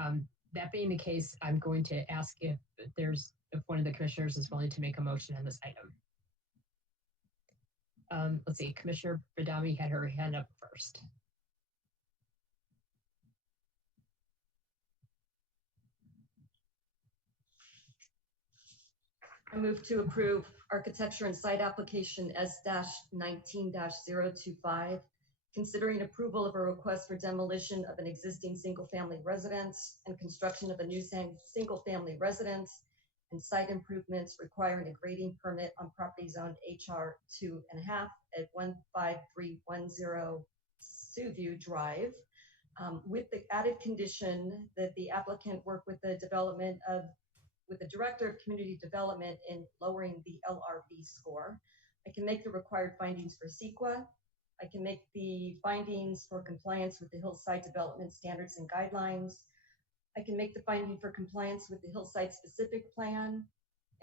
that being the case, I'm going to ask if one of the commissioners is willing to make a motion on this item. Let's see, Commissioner Badami had her hand up first. I move to approve architecture and site application S-19-025, considering approval of a request for demolition of an existing single-family residence and construction of a new single-family residence and site improvements requiring a grading permit on property zone HR 2.5 at 15310 Sueview Drive, with the added condition that the applicant work with the Director of Community Development in lowering the LRV score. I can make the required findings for CEQA. I can make the findings for compliance with the Hillside Development Standards and Guidelines. I can make the finding for compliance with the Hillside Specific Plan.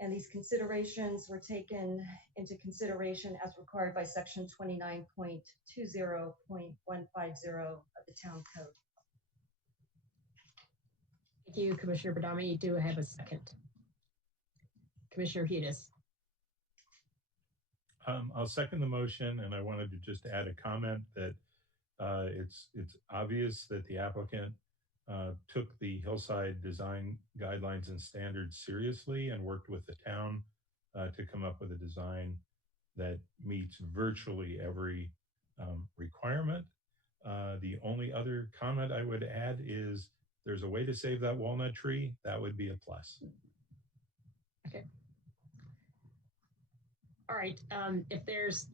And these considerations were taken into consideration as required by section 29.20.150 of the Town Code. Thank you, Commissioner Badami. Do I have a second? Commissioner Hedis. I'll second the motion, and I wanted to just add a comment that it's obvious that the applicant took the Hillside Design Guidelines and Standards seriously and worked with the town to come up with a design that meets virtually every requirement. The only other comment I would add is there's a way to save that walnut tree. That would be a plus. Okay. All right. If there's,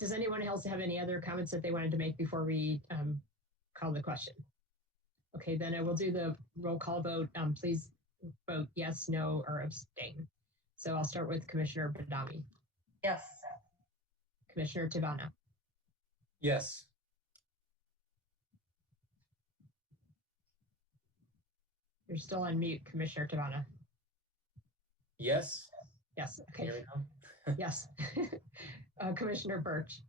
does anyone else have any other comments that they wanted to make before we call the question? Okay, then I will do the roll call vote. Please vote yes, no, or abstain. So I'll start with Commissioner Badami. Yes. Commissioner Tabana. Yes. You're still on mute, Commissioner Tabana. Yes. Yes. Okay. Here we go. Yes. Commissioner Birch.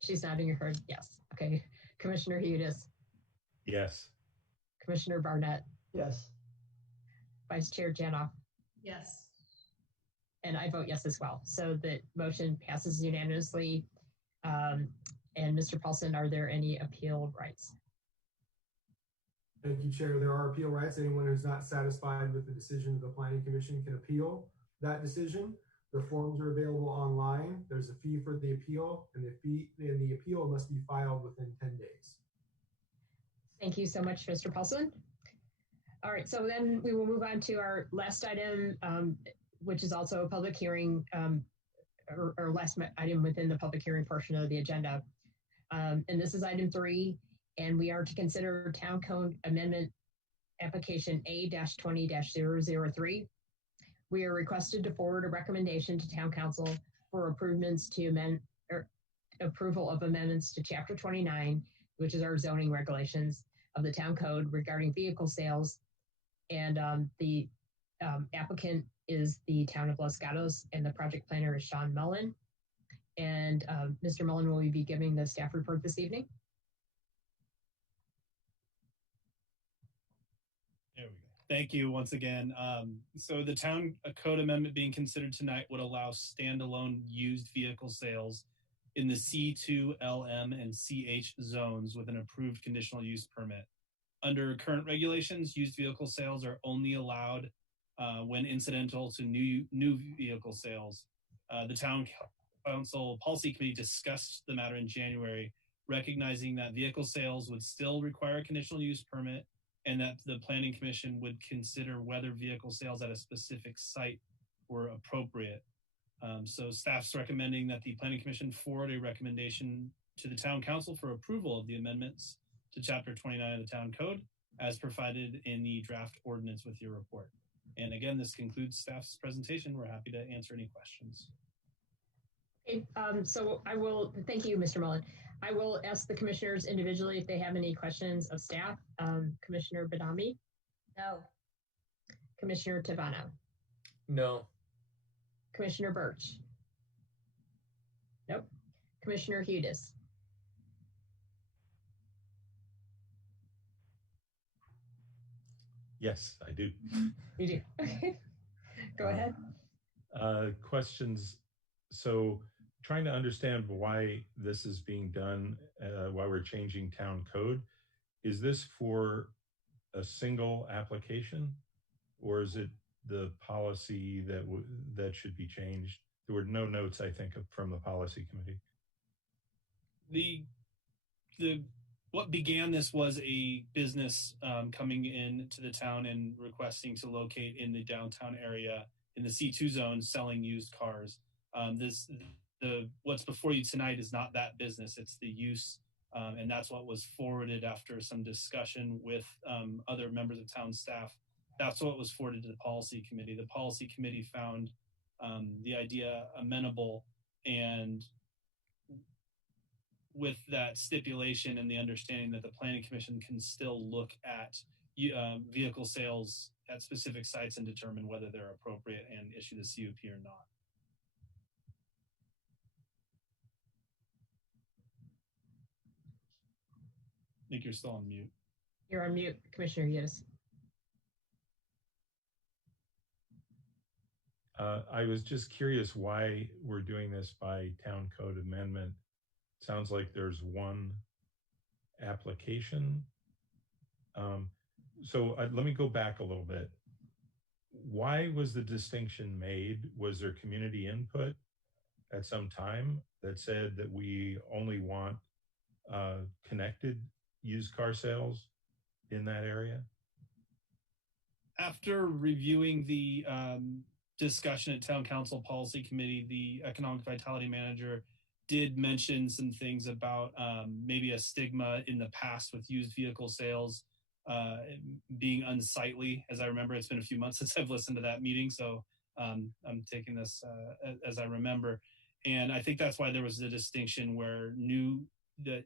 She's nodding her head. Yes. Okay. Commissioner Hedis. Yes. Commissioner Barnett. Yes. Vice Chair Janoff, Yes. and I vote yes as well. So the motion passes unanimously. And Mr. Paulson, are there any appeal rights? Thank you, Chair. There are appeal rights. Anyone who's not satisfied with the decision of the Planning Commission can appeal that decision. The forms are available online. There's a fee for the appeal, and the appeal must be filed within 10 days. Thank you so much, Mr. Paulson. All right, so then we will move on to our last item, which is also a public hearing, or last item within the public hearing portion of the agenda. And this is item 3, and we are to consider Town Code Amendment Application A-20-003. We are requested to forward a recommendation to Town Council for improvements to approval of amendments to Chapter 29, which is our zoning regulations of the Town Code regarding vehicle sales. And the applicant is the Town of Los Gatos, and the project planner is Sean Mullen. And Mr. Mullen, will you be giving the staff report this evening? There we go. Thank you once again. So the town code amendment being considered tonight would allow standalone used vehicle sales in the C2, LM, and CH zones with an approved conditional use permit. Under current regulations, used vehicle sales are only allowed when incidental to new vehicle sales. The town council policy committee discussed the matter in January, recognizing that vehicle sales would still require a conditional use permit, and that the planning commission would consider whether vehicle sales at a specific site were appropriate. So staff's recommending that the planning commission forward a recommendation to the town council for approval of the amendments to Chapter 29 of the Town Code as provided in the draft ordinance with your report. And again, this concludes staff's presentation. We're happy to answer any questions. Okay, so I will, thank you, Mr. Mullen. I will ask the commissioners individually if they have any questions of staff. Commissioner Badami? No. Commissioner Tavano? No. Commissioner Birch? Nope. Commissioner Hudis? Yes, I do. You do. Go ahead. Questions. So trying to understand why this is being done, why we're changing town code. Is this for a single application, or is it the policy that should be changed? There were no notes, I think, from the policy committee. What began this was a business coming into the town and requesting to locate in the downtown area in the C2 zone selling used cars. What's before you tonight is not that business, it's the use, and that's what was forwarded after some discussion with other members of town staff. That's what was forwarded to the policy committee. The policy committee found the idea amenable, and with that stipulation and the understanding that the planning commission can still look at vehicle sales at specific sites and determine whether they're appropriate and issue the CUP or not. I think you're still on mute. You're on mute, Commissioner Hudis. I was just curious why we're doing this by town code amendment. Sounds like there's one application. So let me go back a little bit. Why was the distinction made? Was there community input at some time that said that we only want connected used car sales in that area? After reviewing the discussion at Town Council Policy Committee, the Economic Vitality Manager did mention some things about maybe a stigma in the past with used vehicle sales being unsightly. As I remember, it's been a few months since I've listened to that meeting, so I'm taking this as I remember. And I think that's why there was a distinction where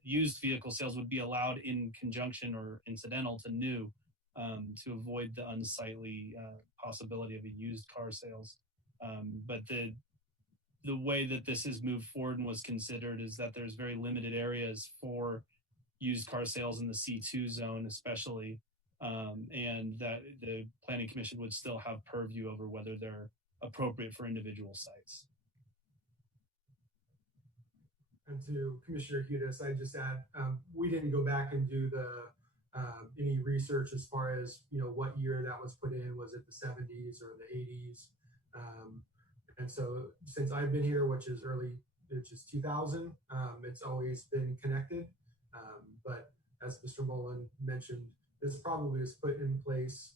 used vehicle sales would be allowed in conjunction or incidental to new, to avoid the unsightly possibility of a used car sales. But the way that this is moved forward and was considered is that there's very limited areas for used car sales in the C2 zone, especially. and that the Planning Commission would still have purview over whether they're appropriate for individual sites. And to Commissioner Hudas, I just add, we didn't go back and do the any research as far as what year that was put in. Was it the 70s or the 80s? And so since I've been here, which is 2000, it's always been connected. But as Mr. Mullen mentioned, this probably was put in place,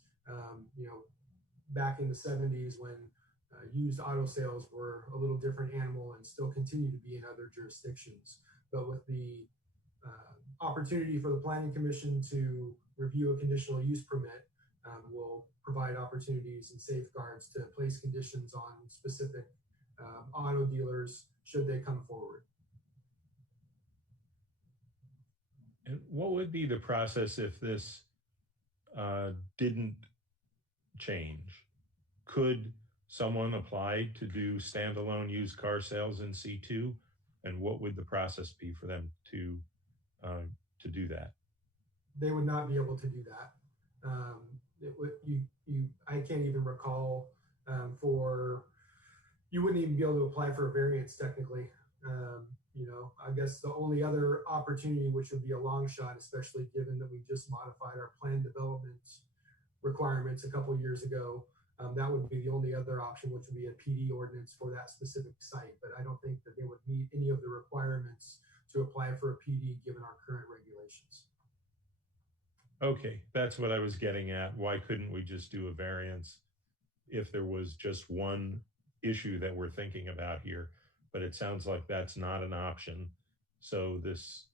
back in the 70s when used auto sales were a little different animal and still continue to be in other jurisdictions. But with the opportunity for the Planning Commission to review a conditional use permit, will provide opportunities and safeguards to place conditions on specific auto dealers should they come forward. And what would be the process if this didn't change? Could someone apply to do standalone used car sales in C2? And what would the process be for them to do that? They would not be able to do that. I can't even recall you wouldn't even be able to apply for a variance technically. I guess the only other opportunity, which would be a long shot, especially given that we just modified our plan development requirements a couple of years ago, that would be the only other option, which would be a PD ordinance for that specific site. But I don't think that they would meet any of the requirements to apply for a PD given our current regulations. Okay, that's what I was getting at. Why couldn't we just do a variance if there was just one issue that we're thinking about here? But it sounds like that's not an option. So this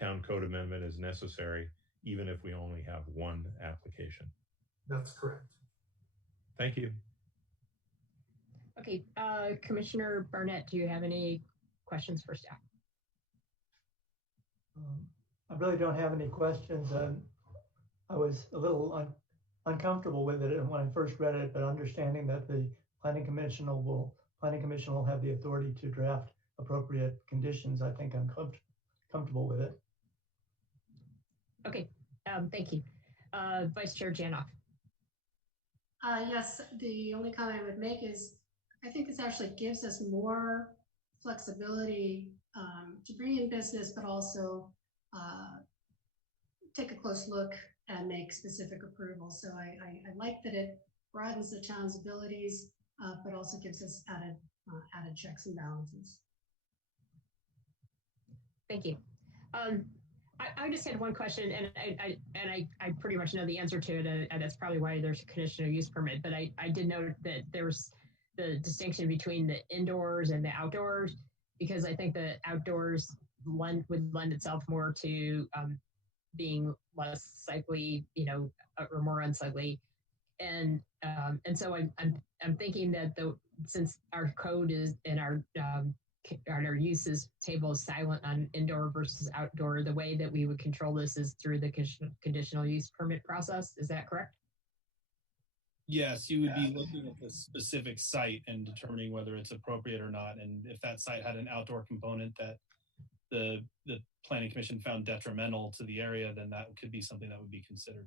town code amendment is necessary, even if we only have one application. That's correct. Thank you. Okay, Commissioner Barnett, do you have any questions for staff? I really don't have any questions. I was a little uncomfortable with it when I first read it, but understanding that the Planning Commission will have the authority to draft appropriate conditions, I think I'm comfortable with it. Okay, thank you. Vice Chair Janoff. Yes, the only comment I would make is I think this actually gives us more flexibility to bring in business, but also take a close look and make specific approvals. So I like that it broadens the town's abilities, but also gives us added checks and balances. Thank you. I just had one question, and I pretty much know the answer to it, and that's probably why there's a conditional use permit. But I did note that there's the distinction between the indoors and the outdoors, because I think the outdoors would lend itself more to being less sightly, or more unsightly, and so I'm thinking that since our code is in our uses table is silent on indoor versus outdoor, the way that we would control this is through the conditional use permit process. Is that correct? Yes, you would be looking at the specific site and determining whether it's appropriate or not. And if that site had an outdoor component that the Planning Commission found detrimental to the area, then that could be something that would be considered.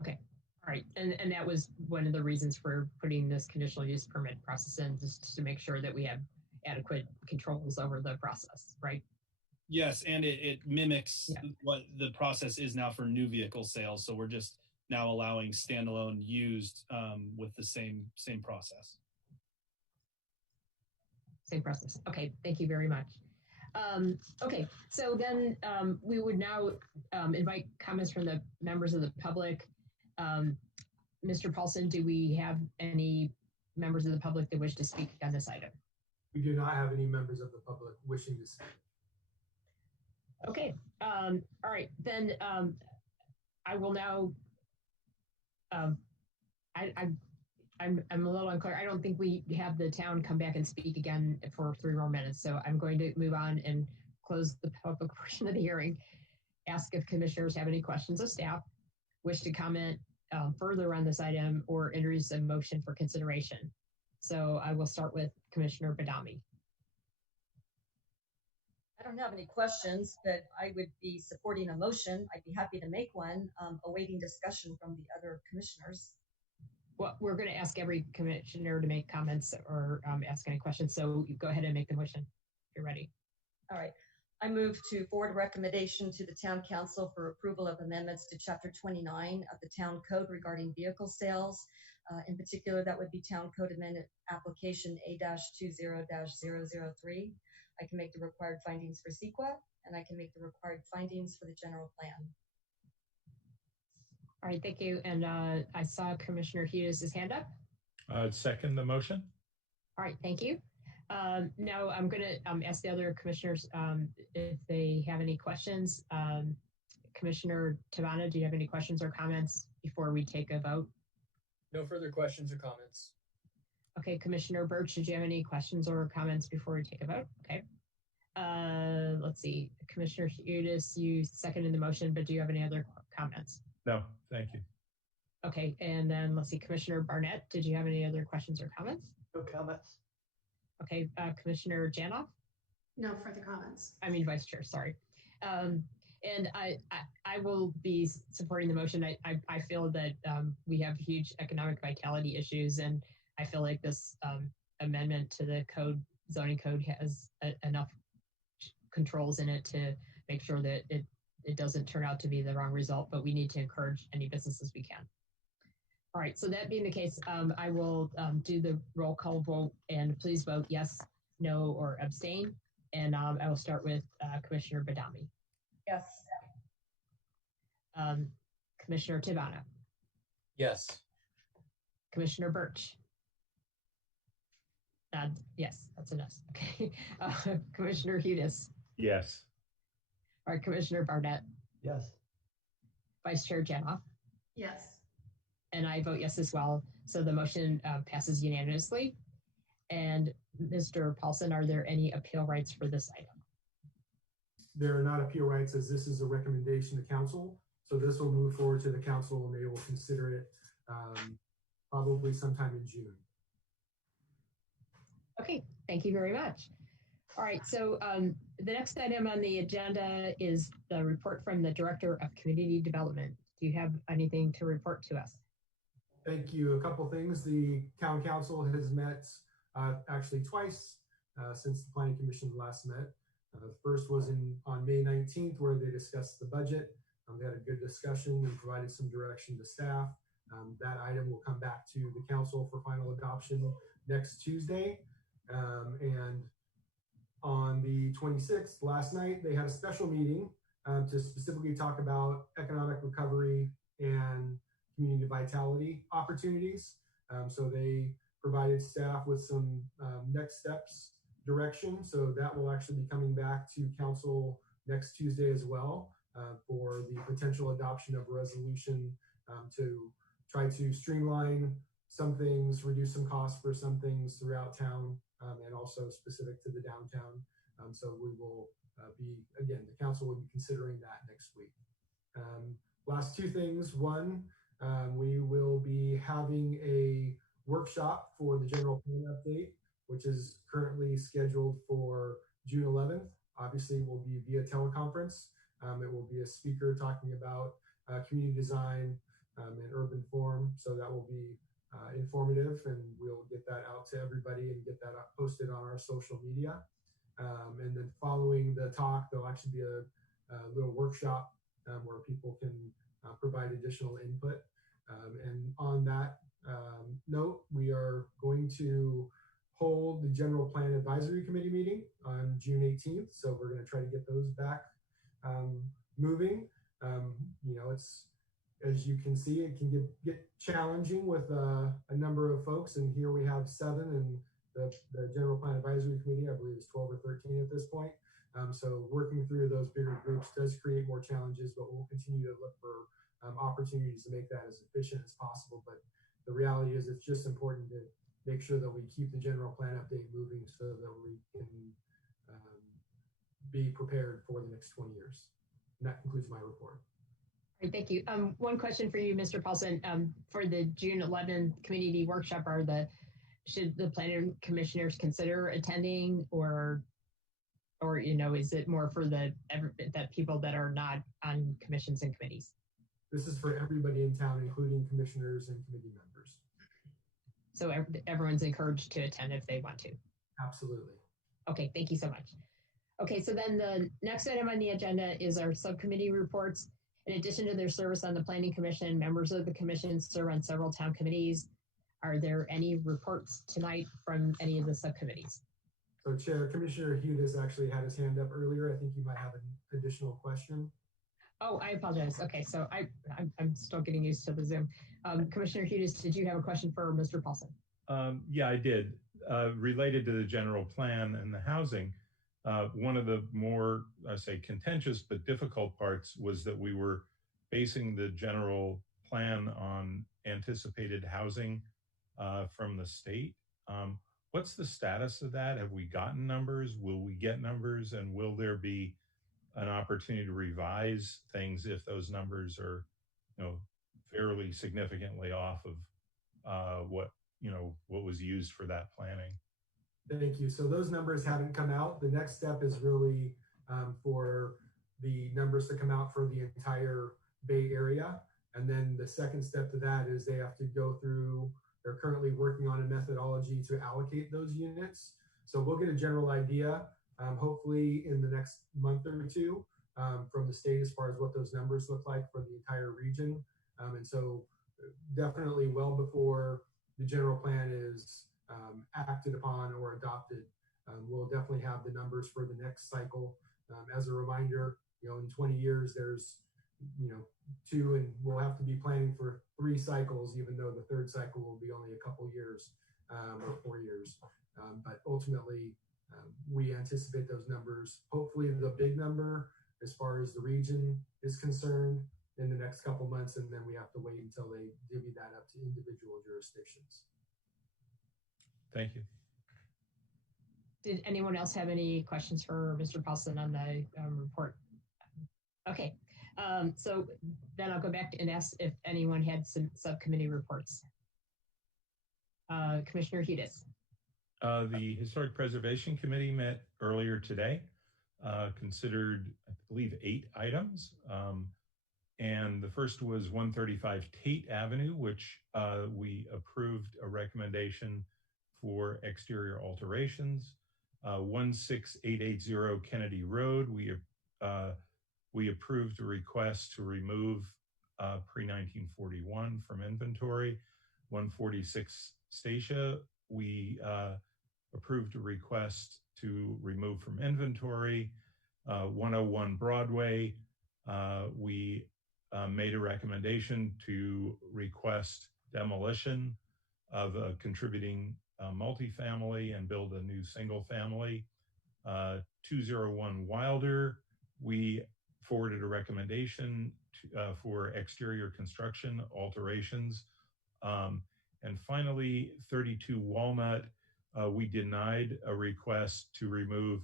Okay. All right. And that was one of the reasons for putting this conditional use permit process in, just to make sure that we have adequate controls over the process, right? Yes, and it mimics what the process is now for new vehicle sales. So we're just now allowing standalone used with the same process. Same process. Okay, thank you very much. Okay, so then we would now invite comments from the members of the public. Mr. Paulson, do we have any members of the public that wish to speak on this item? We do not have any members of the public wishing to speak. Okay, all right, then I will now, I'm a little unclear. I don't think we have the town come back and speak again for 3 more minutes. So I'm going to move on and close the public portion of the hearing. Ask if commissioners have any questions of staff, wish to comment further on this item, or introduce a motion for consideration. So I will start with Commissioner Badami. I don't have any questions, but I would be supporting a motion. I'd be happy to make one, awaiting discussion from the other commissioners. Well, we're going to ask every commissioner to make comments or ask any questions. So you go ahead and make the motion if you're ready. All right. I move to forward a recommendation to the Town Council for approval of amendments to Chapter 29 of the Town Code regarding vehicle sales. In particular, that would be Town Code Amendment Application A-20-003. I can make the required findings for CEQA, and I can make the required findings for the general plan. All right, thank you. And I saw Commissioner Hughes' hand up. Second the motion. All right, thank you. Now I'm going to ask the other commissioners if they have any questions. Commissioner Tabana, do you have any questions or comments before we take a vote? No further questions or comments. Okay, Commissioner Birch, did you have any questions or comments before we take a vote? Okay. Let's see. Commissioner Hughes, you seconded the motion, but do you have any other comments? No, thank you. Okay, and then let's see. Commissioner Barnett, did you have any other questions or comments? No comments. Okay, Commissioner Janoff? No further comments. I mean, Vice Chair, sorry. And I will be supporting the motion. I feel that we have huge economic vitality issues, and I feel like this amendment to the zoning code has enough controls in it to make sure that it doesn't turn out to be the wrong result, but we need to encourage any businesses we can. All right, so that being the case, I will do the roll call vote, and please vote yes, no, or abstain. And I will start with Commissioner Badami. Yes. Commissioner Tabana. Yes. Commissioner Birch. Yes, that's enough. Okay. Commissioner Hudis. Yes. All right, Commissioner Barnett. Yes. Vice Chair Janoff. Yes. And I vote yes as well. So the motion passes unanimously. And Mr. Paulson, are there any appeal rights for this item? There are not appeal rights, as this is a recommendation to council. So this will move forward to the council and they will consider it probably sometime in June. Okay, thank you very much. All right, so the next item on the agenda is the report from the Director of Community Development. Do you have anything to report to us? Thank you. A couple things. The town council has met actually twice since the planning commission last met. The first was on May 19th, where they discussed the budget. They had a good discussion and provided some direction to staff. That item will come back to the council for final adoption next Tuesday. And on the 26th, last night, they had a special meeting to specifically talk about economic recovery and community vitality opportunities. So they provided staff with some next steps direction. So that will actually be coming back to council next Tuesday as well for the potential adoption of a resolution to try to streamline some things, reduce some costs for some things throughout town, and also specific to the downtown. So we will be, again, the council will be considering that next week. Last two things. One, we will be having a workshop for the general plan update, which is currently scheduled for June 11th. Obviously, it will be via teleconference. It will be a speaker talking about community design and urban form. So that will be informative, and we'll get that out to everybody and get that posted on our social media. And then following the talk, there'll actually be a little workshop where people can provide additional input. And on that note, we are going to hold the General Plan Advisory Committee meeting on June 18th. So we're going to try to get those back moving. You know, it's, as you can see, it can get challenging with a number of folks. And here we have 7, and the General Plan Advisory Committee, I believe, is 12 or 13 at this point. So working through those bigger groups does create more challenges, but we'll continue to look for opportunities to make that as efficient as possible. But the reality is it's just important to make sure that we keep the general plan update moving so that we can be prepared for the next 20 years. And that concludes my report. All right, thank you. One question for you, Mr. Paulson. For the June 11th community workshop, should the planning commissioners consider attending, or or is it more for that people that are not on commissions and committees? This is for everybody in town, including commissioners and committee members. So everyone's encouraged to attend if they want to. Absolutely. Okay, thank you so much. Okay, so then the next item on the agenda is our subcommittee reports. In addition to their service on the Planning Commission, members of the commission serve on several town committees. Are there any reports tonight from any of the subcommittees? So Chair, Commissioner Hudis actually had his hand up earlier. I think you might have an additional question. Oh, I apologize. Okay, so I'm still getting used to the Zoom. Commissioner Hudis, did you have a question for Mr. Paulson? Yeah, I did. Related to the general plan and the housing, one of the more, I say, contentious but difficult parts was that we were basing the general plan on anticipated housing from the state. What's the status of that? Have we gotten numbers? Will we get numbers? And will there be an opportunity to revise things if those numbers are, fairly significantly off of what was used for that planning? Thank you. So those numbers haven't come out. The next step is really for the numbers to come out for the entire Bay Area. And then the second step to that is they have to go through, they're currently working on a methodology to allocate those units. So we'll get a general idea, hopefully in the next month or two from the state as far as what those numbers look like for the entire region. And so definitely well before the general plan is acted upon or adopted, we'll definitely have the numbers for the next cycle. As a reminder, in 20 years, there's, 2, and we'll have to be planning for 3 cycles, even though the third cycle will be only a couple years or 4 years. But ultimately, we anticipate those numbers, hopefully the big number as far as the region is concerned in the next couple months, and then we have to wait until they divvy that up to individual jurisdictions. Thank you. Did anyone else have any questions for Mr. Paulson on the report? Okay, so then I'll go back and ask if anyone had some subcommittee reports. Commissioner Hudis. The Historic Preservation Committee met earlier today, considered, I believe, 8 items. And the first was 135 Tate Avenue, which we approved a recommendation for exterior alterations. 16880 Kennedy Road, we approved a request to remove pre-1941 from inventory. 146 Statia, we approved a request to remove from inventory. 101 Broadway, we made a recommendation to request demolition of a contributing multifamily and build a new single family. 201 Wilder, we forwarded a recommendation for exterior construction alterations. And finally, 32 Walnut, we denied a request to remove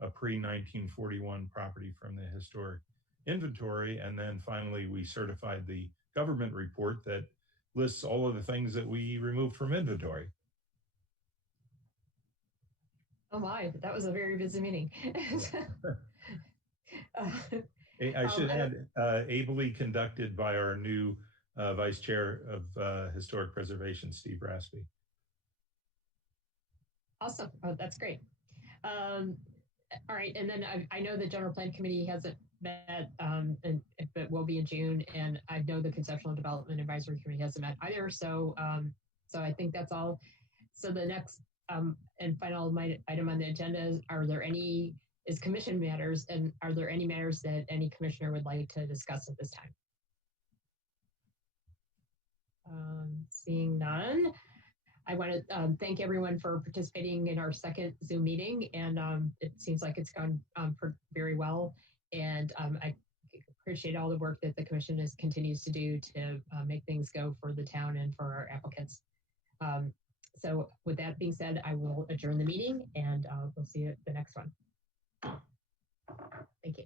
a pre-1941 property from the historic inventory. And then finally, we certified the government report that lists all of the things that we removed from inventory. Oh my, that was a very busy meeting. I should add, ably conducted by our new Vice Chair of Historic Preservation, Steve Raspy. Awesome. Oh, that's great. All right, and then I know the General Plan Committee hasn't met, but will be in June, and I know the Conceptual Development Advisory Committee hasn't met either. So, so I think that's all. So the next and final item on the agenda is commission matters, and are there any matters that any commissioner would like to discuss at this time? Seeing none, I want to thank everyone for participating in our second Zoom meeting, and it seems like it's gone very well. And I appreciate all the work that the commission continues to do to make things go for the town and for our applicants. So with that being said, I will adjourn the meeting, and we'll see you at the next one. Thank you.